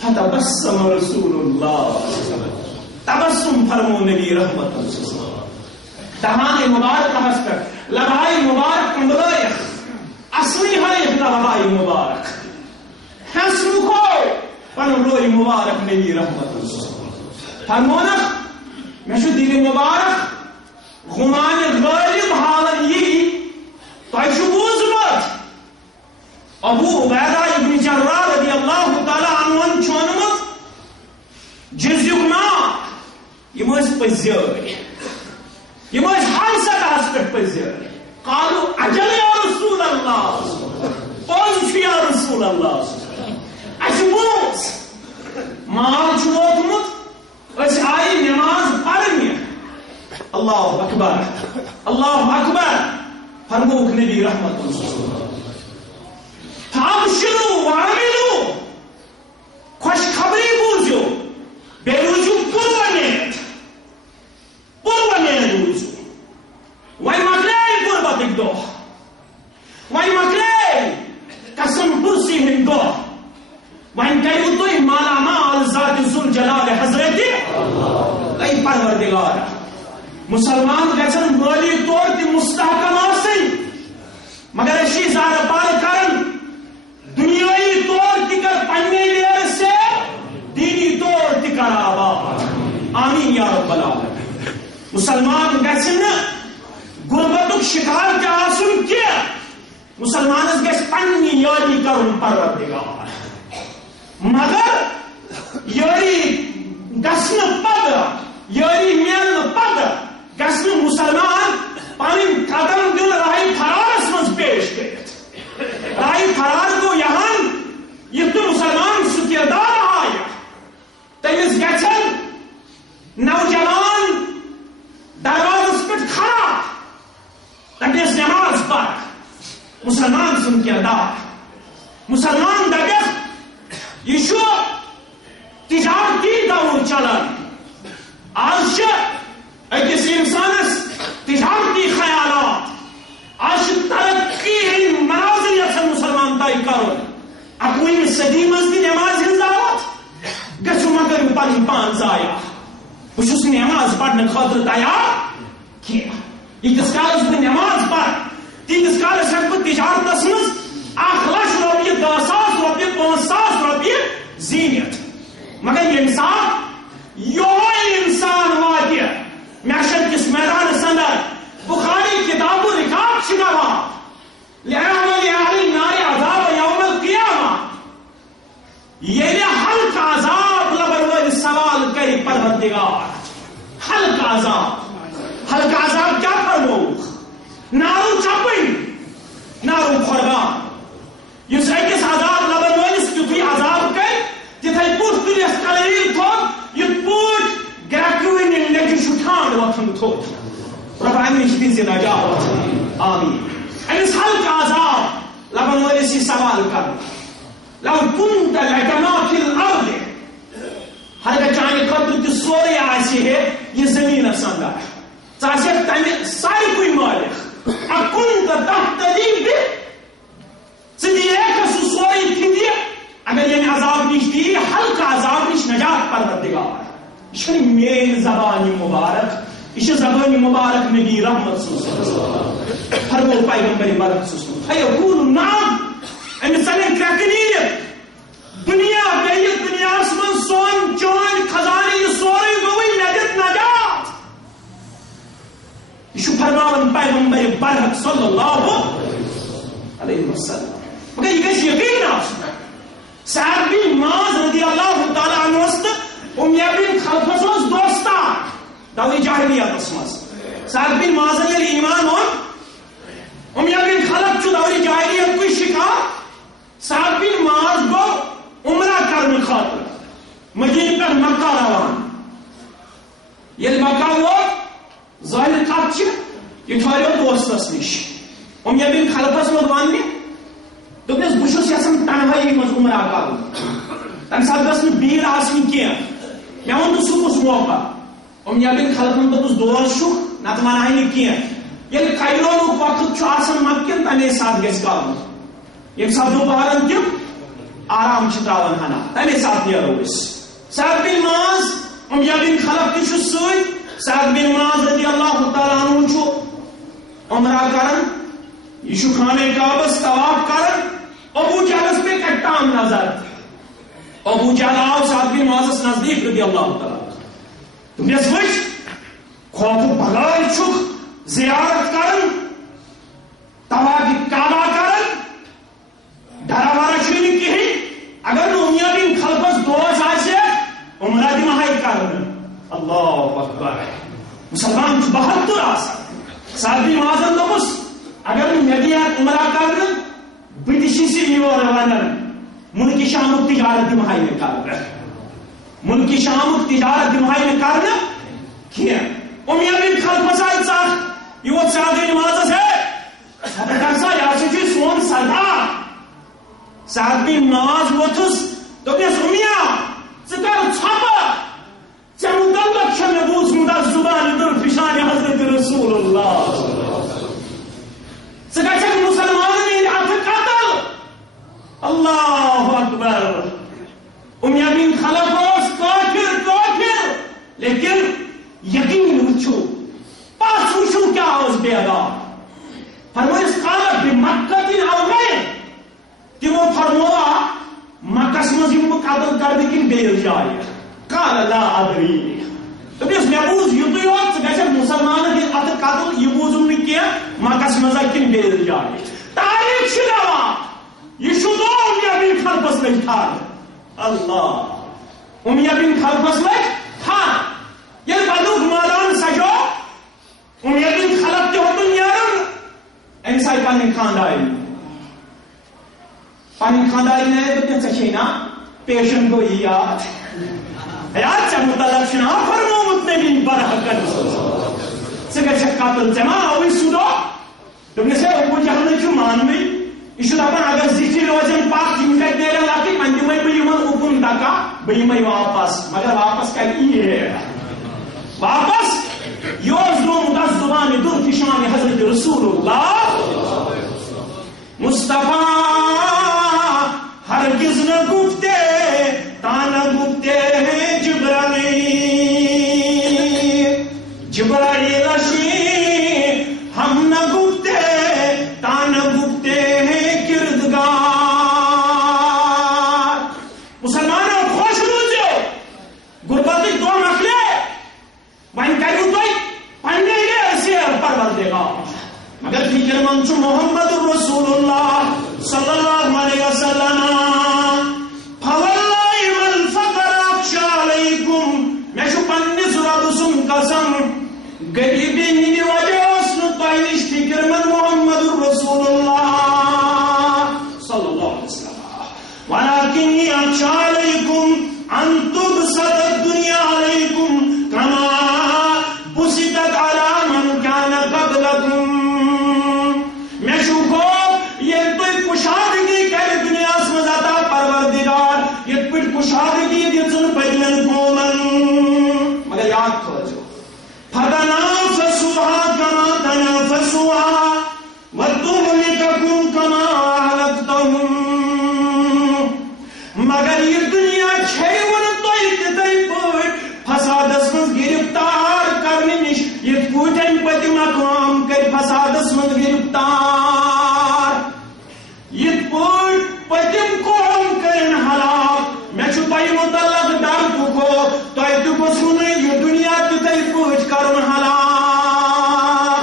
فتبسم رسول اللہ تبسم فرمو نبی رحمت اللہ دہان مبارک حس پر لبائی مبارک کندلائق اصلی حریف لبائی مبارک حسن کو پن روی مبارک نبی رحمت اللہ فرمونا میں شو دین مبارک غمان غالب حالت یہ تو ایشو بوزمت ابو عبیدہ ابن جراح رضی اللہ تعالیٰ عنہ چونمت جزیق نا یہ موز پزیوری یہ موز حیثت آسپٹ پزیوری قالو اجل یا رسول اللہ پوز یا رسول اللہ ایشو بوز مال چوتمت اس آئی نماز پڑھنی اللہ اکبر اللہ اکبر فرموک نبی رحمت اللہ فابشروا وعملوا خوش خبری بوزو بے روزو پرونیت روزو وائی مکلی قربت ایک دو وائی مکلی قسم پرسی ہن دو وائی کئی اتوئی مالا مال ذات ذل جلال حضرت ای پروردگار مسلمان گژھن مالی طور تی مستحکم آسن مگر اشی زارہ پار کرن دنیائی طور تی کر پننے لیر سے دینی طور تی کر آباد آمین یا رب العالمین مسلمان گژھن غربتک شکار کے آسن کیا مسلمان گژھن پننی یاری کرن پروردگار مگر یاری گژھن پد یاری میلن پد گژھن مسلمان پانی قدم دل راہی فرارس مز پیش کرت راہی فرار کو یہاں یہ تو مسلمان سکیردار آیا تیمیز گژھن نوجوان دروازس پٹ کھڑا تیمیز نماز پر مسلمان سکیردار مسلمان دگہ یہ شو تجارتی دور چلن آج اکس انسانس تجارتی خیالات آج ترقی مناظر یسن مسلمان تائی کرو اقویم صدی مزدی نماز ہنداوات گچو مگر پانی پان زایا بشس نماز پڑھنے خاطر تیار کیا یہ کس کالس میں نماز پڑھ تیس کالس ہیک تجارت اسمز 1 لچھ ییٚلہِ ہلکہٕ عذاب لبن وٲلۍ سوال کرِ پروردگار ہلکہٕ عذاب کیا فرمووُکھ نارو چپٕنۍ نارو قۄربان یُس أکِس عذاب لبن وٲلِس تیُتھُے عذاب کرِ تِتھَے پٲٹھۍ تُلٮ۪س کلٲیِل تھوٚد یِتھ پٲٹھۍ گرٛٮ۪کوٕنہِ لیٚجہِ چھُ ٹھانٛڈ وۄتھان تھوٚد رۄب اَمہِ نِش دِژ نجات آمیٖن أمِس ہلکہٕ عذاب لبن وٲلِس یی سوال کرنہٕ لو كنت لجنا في الارض ہر چانہِ خٲطرٕ تہِ سورُے آسہِ ہے یہِ زٔمیٖنَس اندر ژٕ آسٮ۪کھ تمہِ سارِکُے مٲلِک اکُنت تہتدی بہِ ژٕ دِیکھ سُہ سورُے تہِ دِ اگر ییٚمہِ عذاب نِش دِی ہلکہٕ عذاب نِش نجات پروردگار یہِ چھُنہٕ میٲنۍ زبانہِ مُبارک یہِ چھِ زبانہِ مُبارک نبی رحمت سٕنٛز فرموو پیغمبرِ برکت سٕنٛز فیقول نعم أمِس ژَلن کرٛٮ۪کہٕ نیٖرِتھ دُنیا گٔیہِ دُنیاہس منٛز سون چٲنۍ خزانہٕ یہِ سورُے گوٚوٕے مےٚ دِتھ نجات یہ چھُ فرماوان پیغمبر برحق صلی اللہ علیہ وسلم مگر یہ گژھِ یقین آسُن سعد بن معاذ رضی اللہ تعالیٰ عنہ تہٕ امیہ بن خلفس اوس دوستار دورِ جاہلیتس منٛز سعد بن معاذن ییٚلہِ ایمان اوٚن امیہ بن خلف چھُ دورِ جاہلیتکُے شِکار سعد بن معاذ گوٚو عمرہ کرنہٕ خٲطرٕ مدیٖنہٕ پٮ۪ٹھ مکہ روان ییٚلہِ مکہ ووت ظٲہِر کتھ چھِ یہِ ٹھہریو دوستس نِش امیہ بن خلفس لوگ وننہِ دوٚپنس بہٕ چھُس یژھان تنہٲیی منٛز عمرہ کرُن تمہِ ساتہٕ گٔژھ نہٕ بھیٖڑ آسٕنۍ کینٛہہ مےٚ ووٚن سُہ کُس موقع امیہ بن خلفن دوٚپُس دوس چھُکھ نتہٕ ونہاے نہٕ کینٛہہ ییٚلہِ کھجرونُک وقت چھُ آسان ممکن تمے ساتہٕ گژھِ کرُن ییٚمہِ ساتہٕ دوپہرن تِم آرام چھِ تراوان ہنا تمے ساتہٕ نیرو أسۍ سعد بن معاذ امیہ بن خلف تہِ چھُ سۭتۍ سعد بن معاذ رضی اللہ تعالیٰ عنہ چھُ عمرہ کران یہ چھُ خانہ کعبس طواف کران ابو جہلس پہ کٹان نظر ابو جہل آو سعد بن معاذس نزدیک رضی اللہ تعالیٰ دوٚپنس وٕچھ خوف بغٲر چھُکھ زیارت کران طواف کعبہ کران ڈرا وارا چھُے نہٕ کِہیٖنۍ اگر نہٕ امیہ بن خلفس دوس آسہِ عمرہ دِمہاے کرنہٕ اللہ اکبر مسلمان چھُ بہادُر آسان سعد بن معاذن دوٚپُس اگر نہٕ مےٚ دِیہکھ عمرہ کرنہٕ بہٕ تہِ چھُس یورٕ ونان مُلکہِ شامُک تجارت دِمہاے نہٕ کرنہٕ مُلکہِ شامُک تجارت دِمہاے نہٕ کرنہٕ کینٛہہ امیہ بن خلفس آیہِ ژکھ یہِ ووت سعد بن معاذس ہے صبر کر سا یہِ ہسا چھُے سون سردار سعد بن معاذ ووتھُس دوٚپنس امیہ ژٕ کر ژھۄپہٕ ژےٚ مُتعلق چھُ مےٚ بوٗزمُت از زُبانہِ درفشانہِ حضرت رسول اللہ ژٕ گژھکھ مُسلمانن ہٕنٛدۍ اَتھٕ قتل اللہ اکبر امیہ بن خلف اوس کٲفِر لیکن یقین وٕچھو پس وٕچھو کیٛاہ اوس بیدار فرمٲیس قالت بمکة أو غیر تِمو فرمووا مکس منٛز یِم بہٕ قتل کرنہٕ کِنہٕ بیٚیِس جایہِ قال لا ادری دوٚپنس مےٚ بوٗز یُتُے یوت ژٕ گژھکھ مُسلمانن ہٕنٛدۍ اَتھٕ قتل یہِ بوٗزُم نہٕ کینٛہہ مکس منٛز کِنہٕ بیٚیِس جایہِ تاریٖخ چھِ دَوان یہِ چھُ دۄہ امیہ بن خلفس لٔگۍ تھر اللہ امیہ بن خلفس لٔگۍ تھر ییٚلہِ بدرُک مٲدان سجو امیہ بن خلف تہِ ہیوٚتُن نیرُن أمِس آیہِ پنٕنۍ خاندارِنۍ آیہِ دوٚپنس ژےٚ چھے نا پیشن گویی یاد یاد ژےٚ مُتعلق چھُنا فرمومُت نبی برحقن ژٕ گژھکھ قتل ژےٚ ما آوٕے سُہ دۄہ دوٚپنس ہے ابو جہل نَے چھُ ماننٕے یہِ چھُ دپان اگر زِٹھِ روزن پتھ یِم کتہِ نیرن لۄکٕٹۍ وۄنۍ دِمے بہٕ یِمن اُکُن دکا بہٕ یِمے واپس مگر واپس کتہِ یی واپس یہِ اوس درٛامُت از زُبانہِ درفشانہِ حضرت رسول اللہ مصطفیٰ ہرگز نہ گفتے تانا گفتے ہیں جبرائیل رشی ہم نہ گفتے تانا گفتے ہیں کردگار مسلمانوں خوش روزو غربتٕکۍ دۄہ مۄکلے وۄنۍ کٔرِو تُہۍ پننہِ سیر پروردگار مگر فکر مند چھُ محمد رسول اللہ صلی اللہ علیہ وسلم ان تبسط الدنیا علیکم کما بسطت علی من کان قبلکم میں چھو خوف یہ تُہۍ کشادگی کرِ دنیاس منٛز عطا پروردگار یِتھ پٲٹھۍ کشادگی دِژٕن پٔتمٮ۪ن قومن مگر یاد تھٲوزیٚو فتنافسوها كما تنافسوها وتهلككم كما أهلكتهم مگر یہ دنیا چھیون تُہۍ تِتھے پٲٹھۍ فسادس منٛز گرفتار کرنہٕ نِش یِتھ پٲٹھۍ پٔتِم اقوام کٔرۍ فسادس منٛز گرفتار یِتھ پٲٹھۍ پٔتِم قوم کٔرِن ہلاک مےٚ چھُ تۄہہِ متعلق ڈر تہٕ خوف تۄہہِ تہِ گوٚژھوٕ نہٕ یہِ دُنیا تِتھے پٲٹھۍ کرُن ہلاک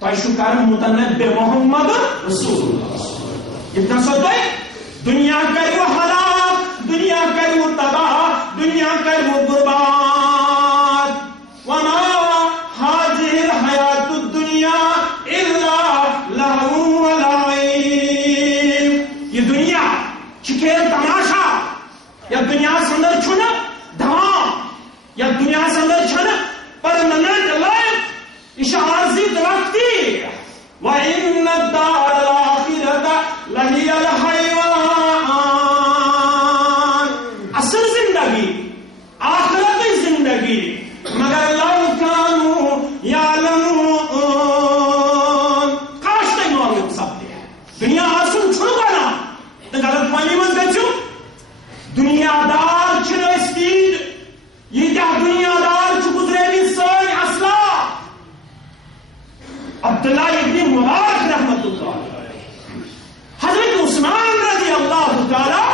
تۄہہِ چھُ کرُن متنبہِ محمد رسول اللہ یِتھ کٔنۍ سۄ تۄہہِ دنیا کرو ہلاک دنیا کرو تباہ دنیا کرو برباد وما هذه الحیات الدنیا الا لهو ولعب یہ دنیا کھیل تماشا یا دنیا اندر چھنا دھام یا دنیا اندر چھنا پرمننٹ لائف یہ عارضی وقتی وَإِنَّ الدَّارَ الْآخِرَةَ لَهِيَ الْحَيْوَانُ اصل زندگی آخرت زندگی مگر لو كانوا يعلمون کاش تُہۍ معلوم سپدِ دنیا آسُن چھُنہٕ بنان تہٕ غلط فہمی منٛز گژھِو دنیا دار چھِنہٕ أسۍ تیٖتۍ ییٖتیٛاہ دنیا دار چھِ گُزریمٕتۍ سٲنۍ اصلاف عبداللہ ابن مبارک رحمت اللہ حضرت عثمان رضی اللہ تعالی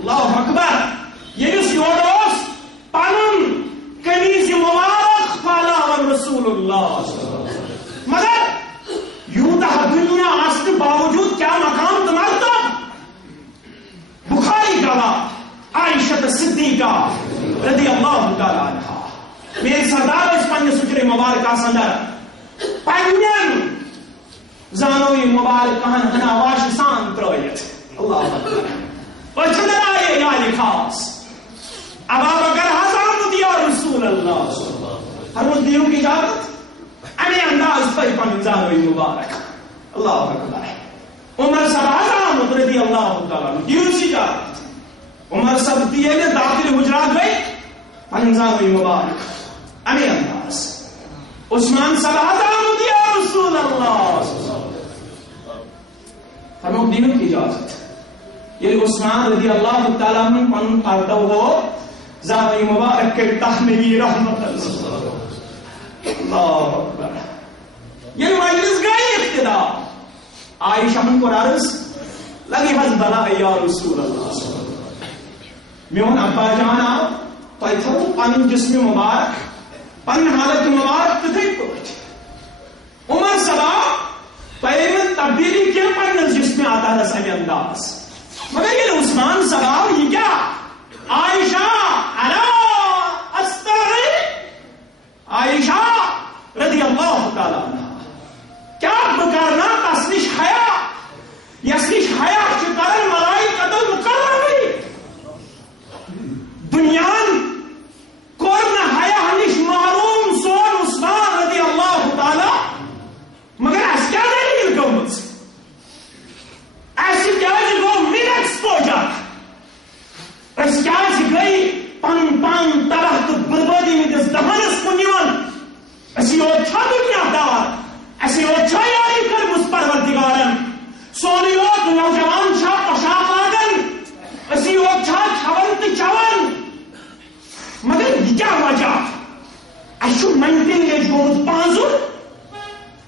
اللہ اکبر ییٚلہِ یور اوس پنُن قمیٖض مبارک پھالاوان رسول اللہ مگر یوٗتاہ دنیا آسنہٕ باوجوٗد کیٛاہ مقام تہٕ مرتب بخاری گواہ عائشہ صدیقہ رضی اللہ تعالی عنہا میرے سردار ٲسۍ پننِس حجرِ مبارکس اندر پنن زانوی مبارک کہن ہنا واش سان ترٲیِتھ اللہ اکبر أچھن آئے یاد خاص ابا بکر حضرت یا رسول اللہ فرمود دیو کی اجازت امی انداز پر پنن زانوی مبارک اللہ اکبر عمر صاحب حضرت رضی اللہ تعالی عنہ دیو کی اجازت عمر صاحب دیے نے داخل حجرات گئے پنن زانوی مبارک امی انداز عثمان صاحب حضرت یا رسول اللہ فرمود دیو کی اجازت یہ عثمان رضی اللہ تعالیٰ عنہ پن پردہ ہو زانوی مبارک کے تحمیلی رحمت اللہ اکبر یہ مجلس گئی ابتدا عائشہ من کو عرض لگی حض بلا یا رسول اللہ میون ابا جانا تو ایتھو پن جسم مبارک پن حالت مبارک تتھے پوچھ عمر صبا پہلے تبدیلی کیا پن جسم آتا ہے سمی انداز مگر یہ عثمان صبا یہ کیا عائشہ علا استغی عائشہ رضی اللہ تعالیٰ عنہ کیا بکرنا تسنش حیا یسنش حیا شکر ملائکۃ المقربین دنیان کورنا حیا ہنش محروم سون عثمان رضی اللہ تعالی مگر اس کیا دلیل گومت ایسی کیا گو من ایکسپوجر اس کیا گئی پن تباہ تو بربادی میں دس دہانس کو نیون اسی اوچھا دنیا دار اسی اوچھا یاری کر مس پروردگارن سونی اوچ نوجوان شاہ پشاق لاگن اسی اوچھا چھون تی چھون مگر یہ کیا وجہ اشو منٹن ایج گومت پانزو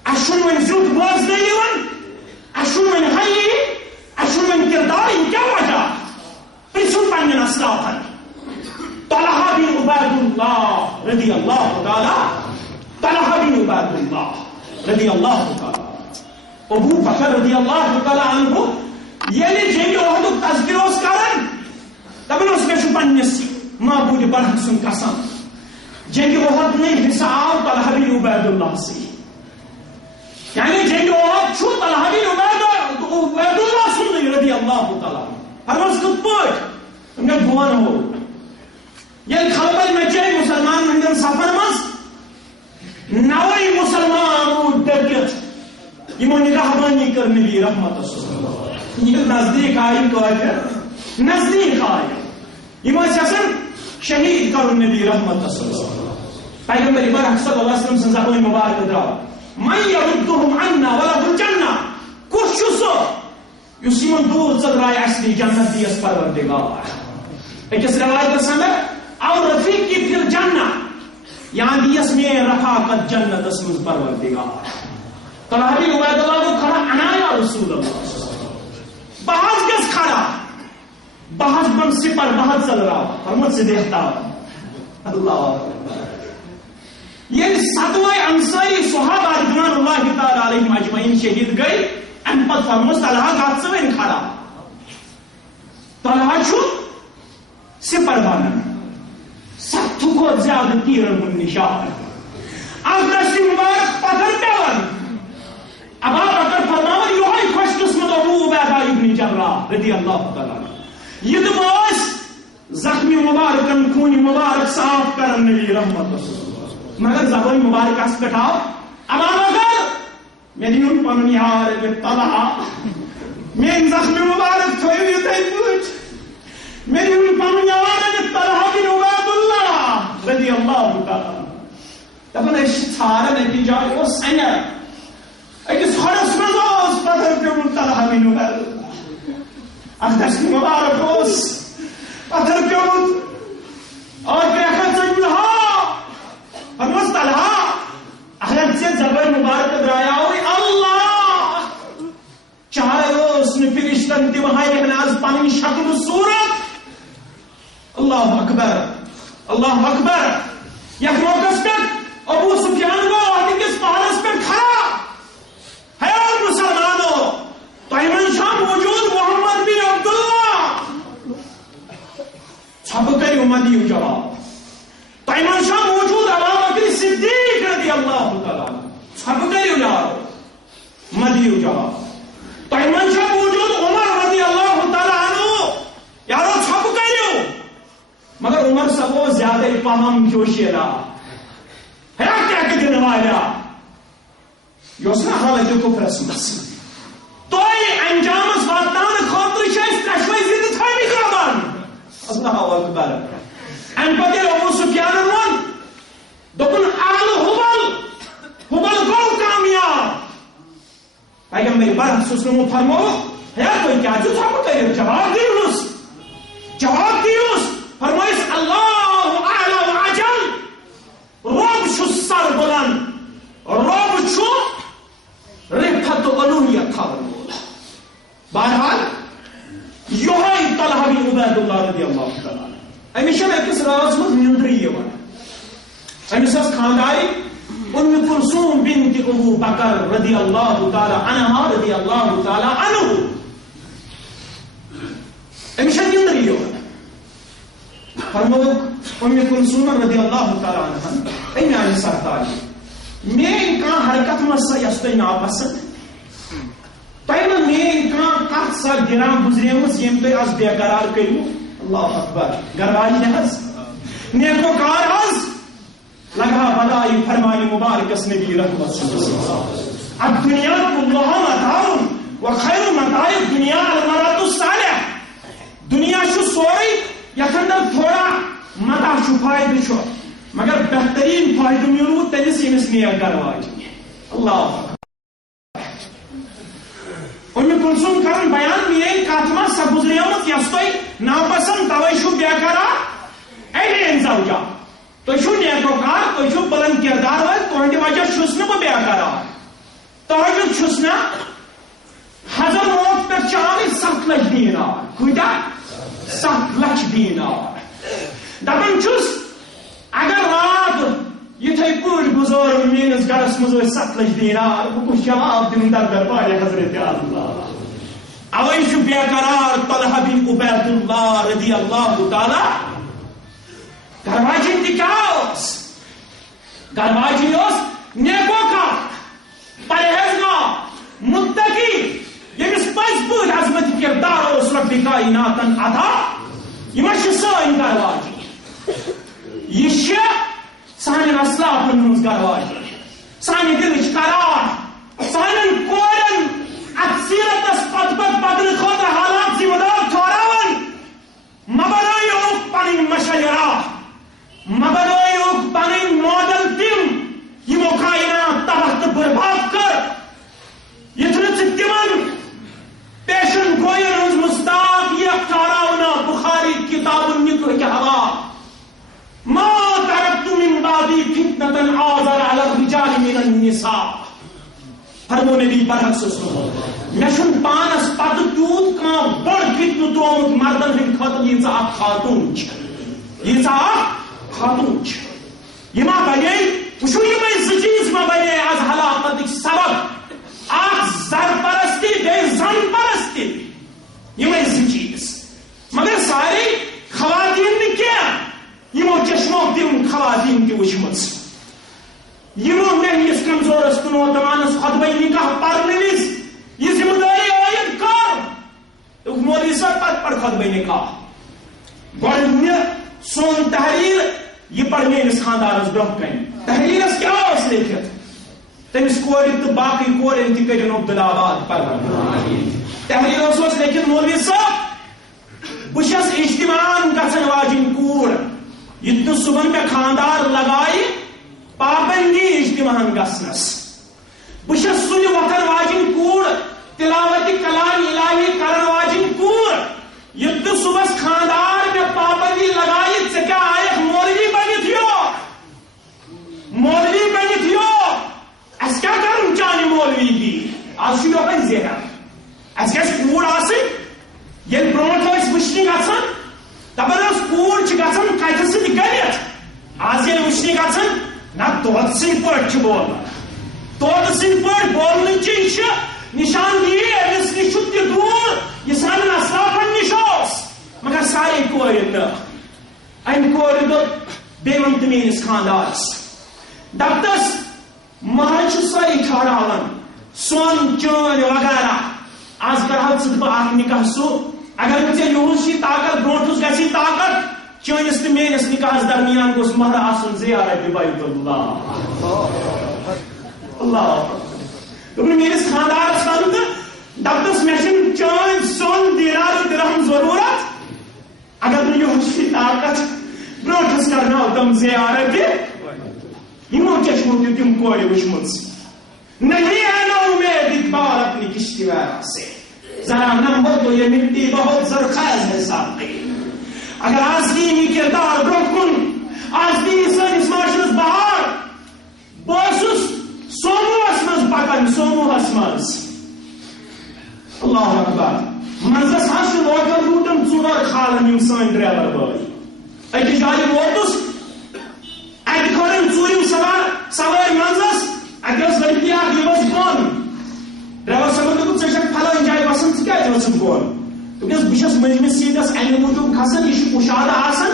اشو من زیوت بوز نیون اشو من حیی اشو من کردار یہ کیا وجہ پرسون پانین اسلافن طلحہ بن عبید اللہ رضی اللہ تعالی طلحہ بن عبید اللہ رضی اللہ تعالی ابو بکر رضی اللہ تعالی عنہ یعنی جنگ احد تذکروس کرن دبن اس میں شو پنس معبود برحق سن قسم جنگ احد نے حساب طلحہ بن عبید اللہ سے یعنی جنگ احد چھو طلحہ بن عبید اللہ سن رضی اللہ تعالی فرمس کت پوٹ تم نے بوان ہو یل خلبل مچے مسلمان ہندن سفر مز نوے مسلمان ڈرکت یمو نگہبانی کر نبی رحمت یہ نزدیک آئی کافر نزدیک آئی یمو یژھان شہید کرن نبی رحمت پیغمبر برحق صلی اللہ علیہ وسلم سن زبان مبارک درا من یردهم عنا ولہ الجنہ کس سو اس یمن دور ژلرائے اصلی جنت دیس پروردگار اکس روایت اندر او رفیقی فی الجنہ یہاں دیس میں رفاقت جنت اسمز پروردگار طلحہ عبید اللہ کو کھڑا انا یا رسول اللہ بہت کس کھڑا بہت بن سپر بہت چل رہا فرمت سے دیکھتا اللہ یہ ساتویں انصاری صحابہ رضوان اللہ تعالی علیہم اجمعین شہید گئے ان پت فرموس طلحہ گات سوین کھڑا طلحہ چھو سپر بانن سب کو زیادہ تیرن من نشان از دستی مبارک پتھر پیون ابا بکر فرماور یوہی خوش قسمت ابو عبیدہ ابن جراح رضی اللہ تعالی یہ دماغ زخمی مبارکن خون مبارک صاف کرن نبی رحمت مگر زبان مبارک اس پٹھاؤ ابا بکر میں دیون پنن یار طلحہ میں زخمی مبارک تھوئی تے پوچھ میں دیون پنن یار طلحہ بن عبید اللہ رضی اللہ تعالی دپن اس سارا نتیجہ اس سنر اکس خرس مزاز پتھر پیون طلحہ بن عبید اللہ اخدس مبارک اس پتھر پیون اور پیخت سنجلہا فرمس طلحہ اخلاق سے زبان مبارک درایا ہوئی اللہ چاہے اس نے فرشتن تیوہائی احناز پانی شکل و صورت اللہ اکبر اللہ اکبر یک موقع پر ابو سفیان کو آدھی کس پہلس پر کھڑا ہے اور مسلمانوں تیمن شاہ موجود محمد بن عبداللہ چھپ کری امدیو جواب تیمن شاہ موجود ابا بکر صدیق رضی اللہ تعالیٰ چھپ کری یارو مدیو جواب تیمن شاہ موجود عمر رضی اللہ تعالیٰ عنہ یارو چھپ کریو مگر عمر سبو زیادہ پہم جوشی رہا ہے کیا کہ دن والا یوسنا حالت کفر اسمس تو یہ انجام اس واتان خاطر شاید کشوی زید تھا بھی کربان اللہ اکبر ان پتر ابو سفیان روان دکن آل حبل گو کامیاب پیغمبر برحق سسلمو فرمو ہے کوئی کیا جو تھا بکر جواب دیوس فرمائش اللہ اعلی و عجل روب شو سر بلند روب شو رفت و علویت خبر بہرحال یوہی طلحہ بن عبید اللہ رضی اللہ تعالی امیشہ میں کس راز میں نیندری یہ وانا امیشہ خانداری ام کلثوم بنت ابو بکر رضی اللہ تعالی عنہ رضی اللہ تعالی عنہ امیشہ نیندری یہ وانا فرموک ام کلثوم رضی اللہ تعالی عنہ اے میانی سرطاری میں کان حرکت مسا یستوی ناپسند تیمن میں کان کت سا گران گزریمس یم تو از بے قرار کریو اللہ اکبر گروائی نحس نیکو کار از لگا بلائی فرمانی مبارکس نبی رحمت صلی اللہ علیہ وسلم اب دنیا کلها متاعون و خیر متاع الدنیا المرات الصالح دنیا شو سوری یکندر تھوڑا متاع شو فائد شو مگر بہترین فائد میرو تنس یمس نیک گروائی اللہ اکبر ام کلثوم کرن بیان میرے کاتما سا گزریامت یستوی ناپسند تویشو بیاکارا این زوجہ تو شو نیکوکار تو شو بلند کردار ہوئے تو ہنڈی وجہ شسنا با بیاکارا تو ہنڈی شسنا حضر موت پر چاہی 7 لچ دینار کتا 7 لچ دینار دبن چس اگر رات یہ تھے پور گزار مینس گرس مزوی 7 لچ دینار وہ کچھ جواب دن در دربار حضرت اللہ اوئی شو بیاکارار طلحہ بن عبید اللہ رضی اللہ تعالی گرواجی انتکاؤس گرواجی اس نیکو کا پرہیزگار متقی یمس پس بود عظمت کردار اس رب کائناتن عطا یہ مشی سائن گرواجی کتابن ہز گرواج سانہ دلچ قرار سانن کورن ات سیرتس پت پکن خاطر حالات ذمہ دار ٹھہراون مبنائیوک پنن مشاہرہ مبنائیوک پنن ماڈل تم یمو کائنات تباہ تو برباد کر یتھ تمن پیشن گوئن ہز مستاق یہ ٹھہراونا بخاری کتاب نکر کے حوالہ ما ترکت من بعدی فتنة آذر علی الرجال من النساء فرمو نبی برحق سسنو مشن پانس پت تیوت کان بڑ فتن ترومت مردن ہند خاطر یہ خاتون یہ خاتون یہ بنے وچو یہ چیز ما بنے از ہلاکت سبب اخ زر پرستی بے زن پرستی یہ چیز مگر سارے خواتین نے کیا یمو چشمو تم خواتین تہ وچمت یمو میس کمزورس کن دپانس خطبہ نکاح پرنے وز یہ ذمہ داری عائد کر مولوی صاحب پتہ پڑھ خطبہ نکاح گۄڈٕ سون تحریر یہ پڑھ میٲنِس خاندانس برونٛہہ کن تحریرس کیا اوس لیکھِتھ تٔمِس کورِ تہٕ باقٕے کورٮ۪ن تہِ کٔرِن عبدالآباد پرور تحریرس اوس لیکھِتھ مولوی صاحب بہٕ چھس اجتماعن گژھن واجیٚنۍ کوٗر یہ تو صبح میں خاندار لگائی پابندی اجتماعن گسنس بہت سن وقت واجن کور تلاوت کلام الہی کرن واجن کور یہ تو صبح خاندار میں پابندی لگائی ژے کیا آئے مولوی بنت مولوی بنت اس کیا کرن چانہ مولوی کی آج لوگن ذہن اس گھس کور آسن یل برونٹ وچھنہ گژھان دپان کور گژھان کتھ سۭتۍ گٔرِتھ آز ییٚلہِ وٕچھنہِ گژھان نہ طوطہٕ سٕنٛدۍ پٲٹھۍ چھُ بولان طوطہٕ سٕنٛدۍ پٲٹھۍ بولنٕچی چھِ نشاندہی أمِس نِش چھُ تہِ دوٗر یہِ سانٮ۪ن اسلافن نِش اوس مگر سارے کورِ نہٕ أمۍ کورِ دوٚپ بیٚیہِ ووٚن تہٕ میٲنِس خاندارس دپتس مہر چھِ سٲری ٹھہراوان سۄن چٲنۍ وغیرہ آز کرہو ژٕ تہٕ بہٕ اکھ نکاح سُہ اگر ژےٚ یِہُس چھی طاقت برونٹھس گژھی طاقت چٲنِس تہٕ میٲنِس نکاحس درمیان گوٚژھ مہر آسُن زیارت بیت اللہ اللہ دوٚپُن میٲنِس خاندارس وَن تہٕ دپتس مےٚ چھُنہٕ چٲنۍ سۄن دیٖنار دِرہم ضروٗرت اگر نہٕ یِہُس چھی طاقت برونٹھس کرناو تِم زیارت یِمو چشمو تہِ تِم کورِ وٕچھمٕژ نہیں ہے نا امید اقبال اپنی کشتی ویرا سے ذرا نمبر تو یہ مٹی بہت زرخیز ہے ساقی اگر آزدینی کردار برکن آزدینی سنس معاشرس بہار بوسس سومو اسمز پکن سومو اسمز اللہ اکبر منزس ہاش لوکل روٹن ژور کھالن یم سن ڈرائیور بھائی اکی جایہِ ووتُس اتہِ کھٲرٕم ژوٗرِم سوارِ منزس اگر لڑکی یہ بن ڈرائیور صاحب دوٚپ ژےٚ چھکھ فلٲنۍ جایہِ بسان ژٕ کیازِ ؤژھٕکھ بۄن دوٚپنس بہٕ چھس مٔنٛزمِس سیٖٹس امہِ موٗجوٗب کھسان یہِ چھُ کُشادٕ آسان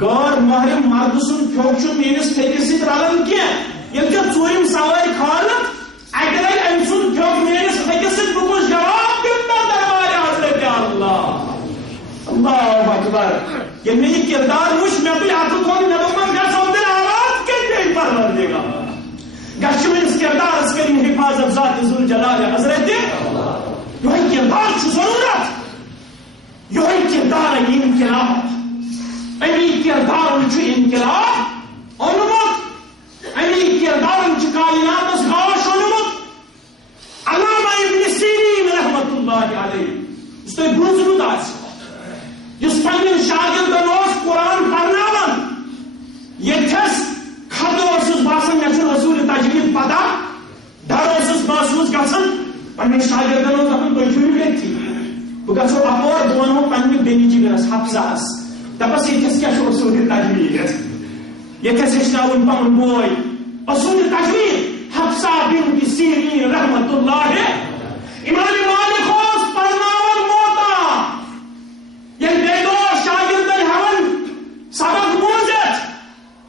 غٲر محرم مردٕ سُنٛد پھیوٚک چھُنہٕ میٲنِس پھیٚکِس سۭتۍ رلان کینٛہہ ییٚلہِ ژےٚ ژوٗرِم سوارِ کھالکھ اکہِ لٹہِ أمۍ سُنٛد پھیوٚک میٲنِس پھیٚکِس سۭتۍ بہٕ کُس جواب دِمہٕ دربارِ حضرت اللہ اللہ اکبر ییٚلہِ مےٚ یہِ کِردار وٕچھ مےٚ تُلۍ اَتھٕ کھوٚل مےٚ دوٚپمس گژھو تیٚلہِ آواز کٔرۍ پیٚیہِ پروردِگار گشمنس کردارس کریم حفاظت ذات ذوالجلال حضرت یہ کردار ضرورت یہ کردار انقلاب امی کردار انقلاب اونمت امی کردار کائنات گاش اونمت علامہ ابن سیرین رحمت اللہ علیہ اس تہ بوزمت اس پنن شاگردن قرآن پرناون یتھس خطوس باسان مے رسول تجوید پتہ ڈر محسوس گھان پنن شاگردن دپان تھی چھو یتھی بہ گھو اپور بہ ونو پنہ بیٚنہِ جگرس حفظہس دپس یتھس کیا اصول تجوید یتھس ہیچناون پنن بوے اصول تجوید حفصہ بنت سیرین رحمت اللہ امام مالک اوس پرناون موتا ییٚلہِ بیٚیہِ دۄہ شاگردن ہیٚوان سبق بوٗزِتھ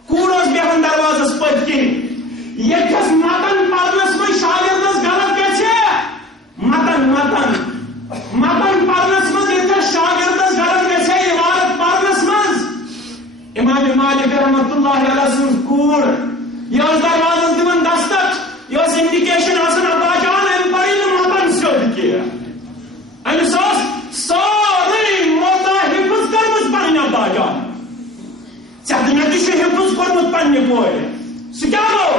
کوٗر ٲس بیٚہوان دروازس پٔتۍ کِنۍ ییٚتھس متن پرنس منٛز شاگردس غلط گژھِ متن پرنس منٛز ییٚتھس شاگردس غلط گژھِ عبارت پرنس منٛز امام مالک رحمت اللہ علیہ سٕنٛز کوٗر یہ دروازہ دن دستک یہ انڈیکیشن ابا جان ام پڑھ مطلب سیود کی امس ساری موتا حفظ کرم پنہ ابا جان ژے مے تہ حفظ کورمت پنہ کور سہ کیا گو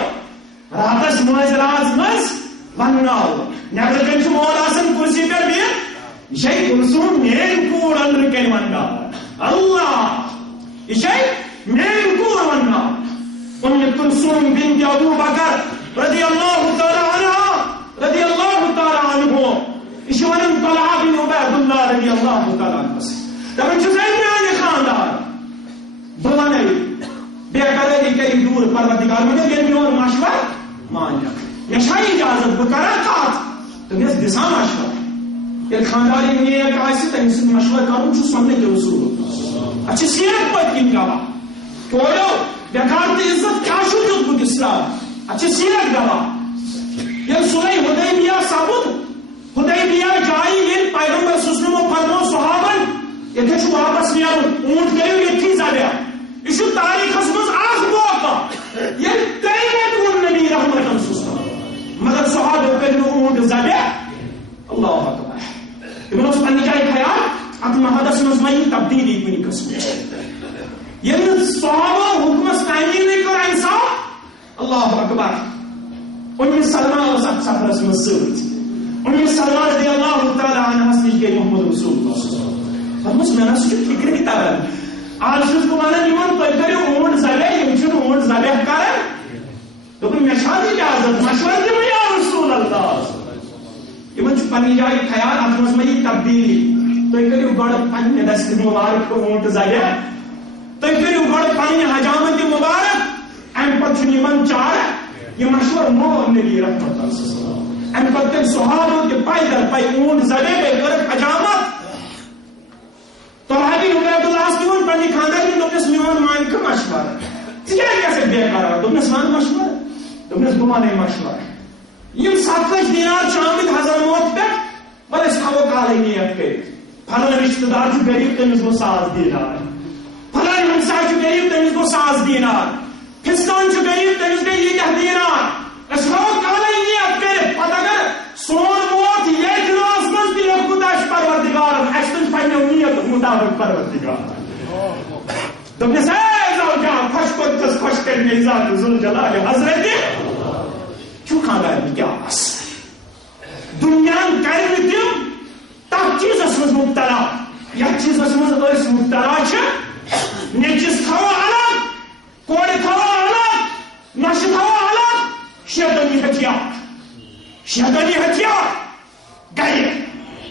راتس مز راز مز ونناو نبر کن مول آسان کرسی پہ بہت یہ کلثوم میری کور اندر کن ونناو اللہ یہ میری کور ونناو کلثوم بنت ابو بکر رضی اللہ تعالی عنہ رضی اللہ تعالی عنہ یہ ون طلحہ بن عبید اللہ رضی اللہ تعالی عنہ دپان میانہ خاندار بہ ون بے قراری کری دور پروردگار مگر یہ میون مشور مان مے اجازت بہ کرا کت تمس دسا مشور یل خانداری نیک آس تمس مشور کرن سنت رسول اچھا سیرت پت کن گواہ کورو بیکار تہ عزت کیا دیتمت اسلام اچھا سیرت گواہ یل سلح حدیبیہ سپد حدیبیہ جائیں یل پیغمبر صلی اللہ علیہ وسلم فرمو صحابن یہ واپس نیرن اونٹ کرو یہ ذبح یہ تاریخس مز موقع یہ تمہیں نبی رحمت مگر صحابہ کر اونٹ ذبح اللہ اکبر تمہیں پنہ جائے خیال ات محدث مز مئی تبدیلی کن قسم یہ صحابہ حکمس تعمیر نہیں کر انصاف اللہ اکبر ام سلمہ ات سفرس مز ام سلمہ رضی اللہ تعالی عنہ نش گئی محمد رسول اللہ فرمس مے نس فکر تران آج ونان تھی کرو اونٹ ذبح اونٹ ذبح کر دن مے اجازت مشور دم یا رسول اللہ ان پنہ جائے خیال ات مز مئی تبدیلی تھی کرو گۄڈٕ پنہ دست مبارک اونٹ ذبح تھی کرو گۄڈٕ پنہ حجامت مبارک ام پتہ چارہ یہ مشور مو نبی رحمت اللہ ام پتہ صحابہ تہ پیدل پہ اونٹ ذبح پہ کر حجامت طلحہ بن عبید اللہ دون پنہ خاندان دس میون مان کا مشور ژٕ بے قرار دس ون مشور دس بہ ون مشور یم 7 لچھ دینار آمت حضر موت پہ بل اس تھو کالے نیت کر فلاں رشتہ دار غریب تمس گو 100 دینار فلاں ہمساے غریب تمس گو 100 دینار فستان غریب تمس گئی یہ دینار اس تھو کالے نیت کر پتہ اگر سون موت یہ جناز مز دی خداش پروردگار اس پنہ نیت مطابق پروردگار دس جان خوش پتس خوش کرنے ذات ذوالجلال حضرت چھو خاندان کیا بس دنیا کر تم تک چیزس مز مبتلا یھ چیزس مز مبتلا نیچس تھو الگ کور تھو الگ نش تھو الگ شیطانی ہتھیار گئے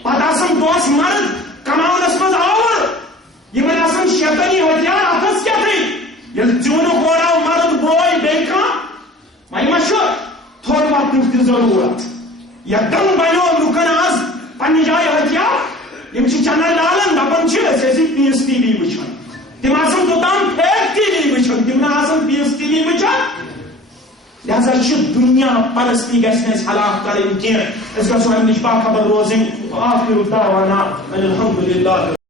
پتہ دوس مرد کماونس مز آور یہ آسان شیطانی ہتھیار اتس کیا یل چون ہوراو مرد بوئے بیکھا وی مشور تھوڑ وقت تہ ضرورت یکدم بنو لکن آز پنہ جائے ہتھیار یم چنل ڈالن دپان پیس ٹی وی وچان تم آسان توتام فیک ٹی وی وچان تم آسان پیس ٹی وی وچان لہذا دنیا پرستی گھس ہلاک کریں کی گھو امن باخبر روزن آخر دعوانا الحمدللہ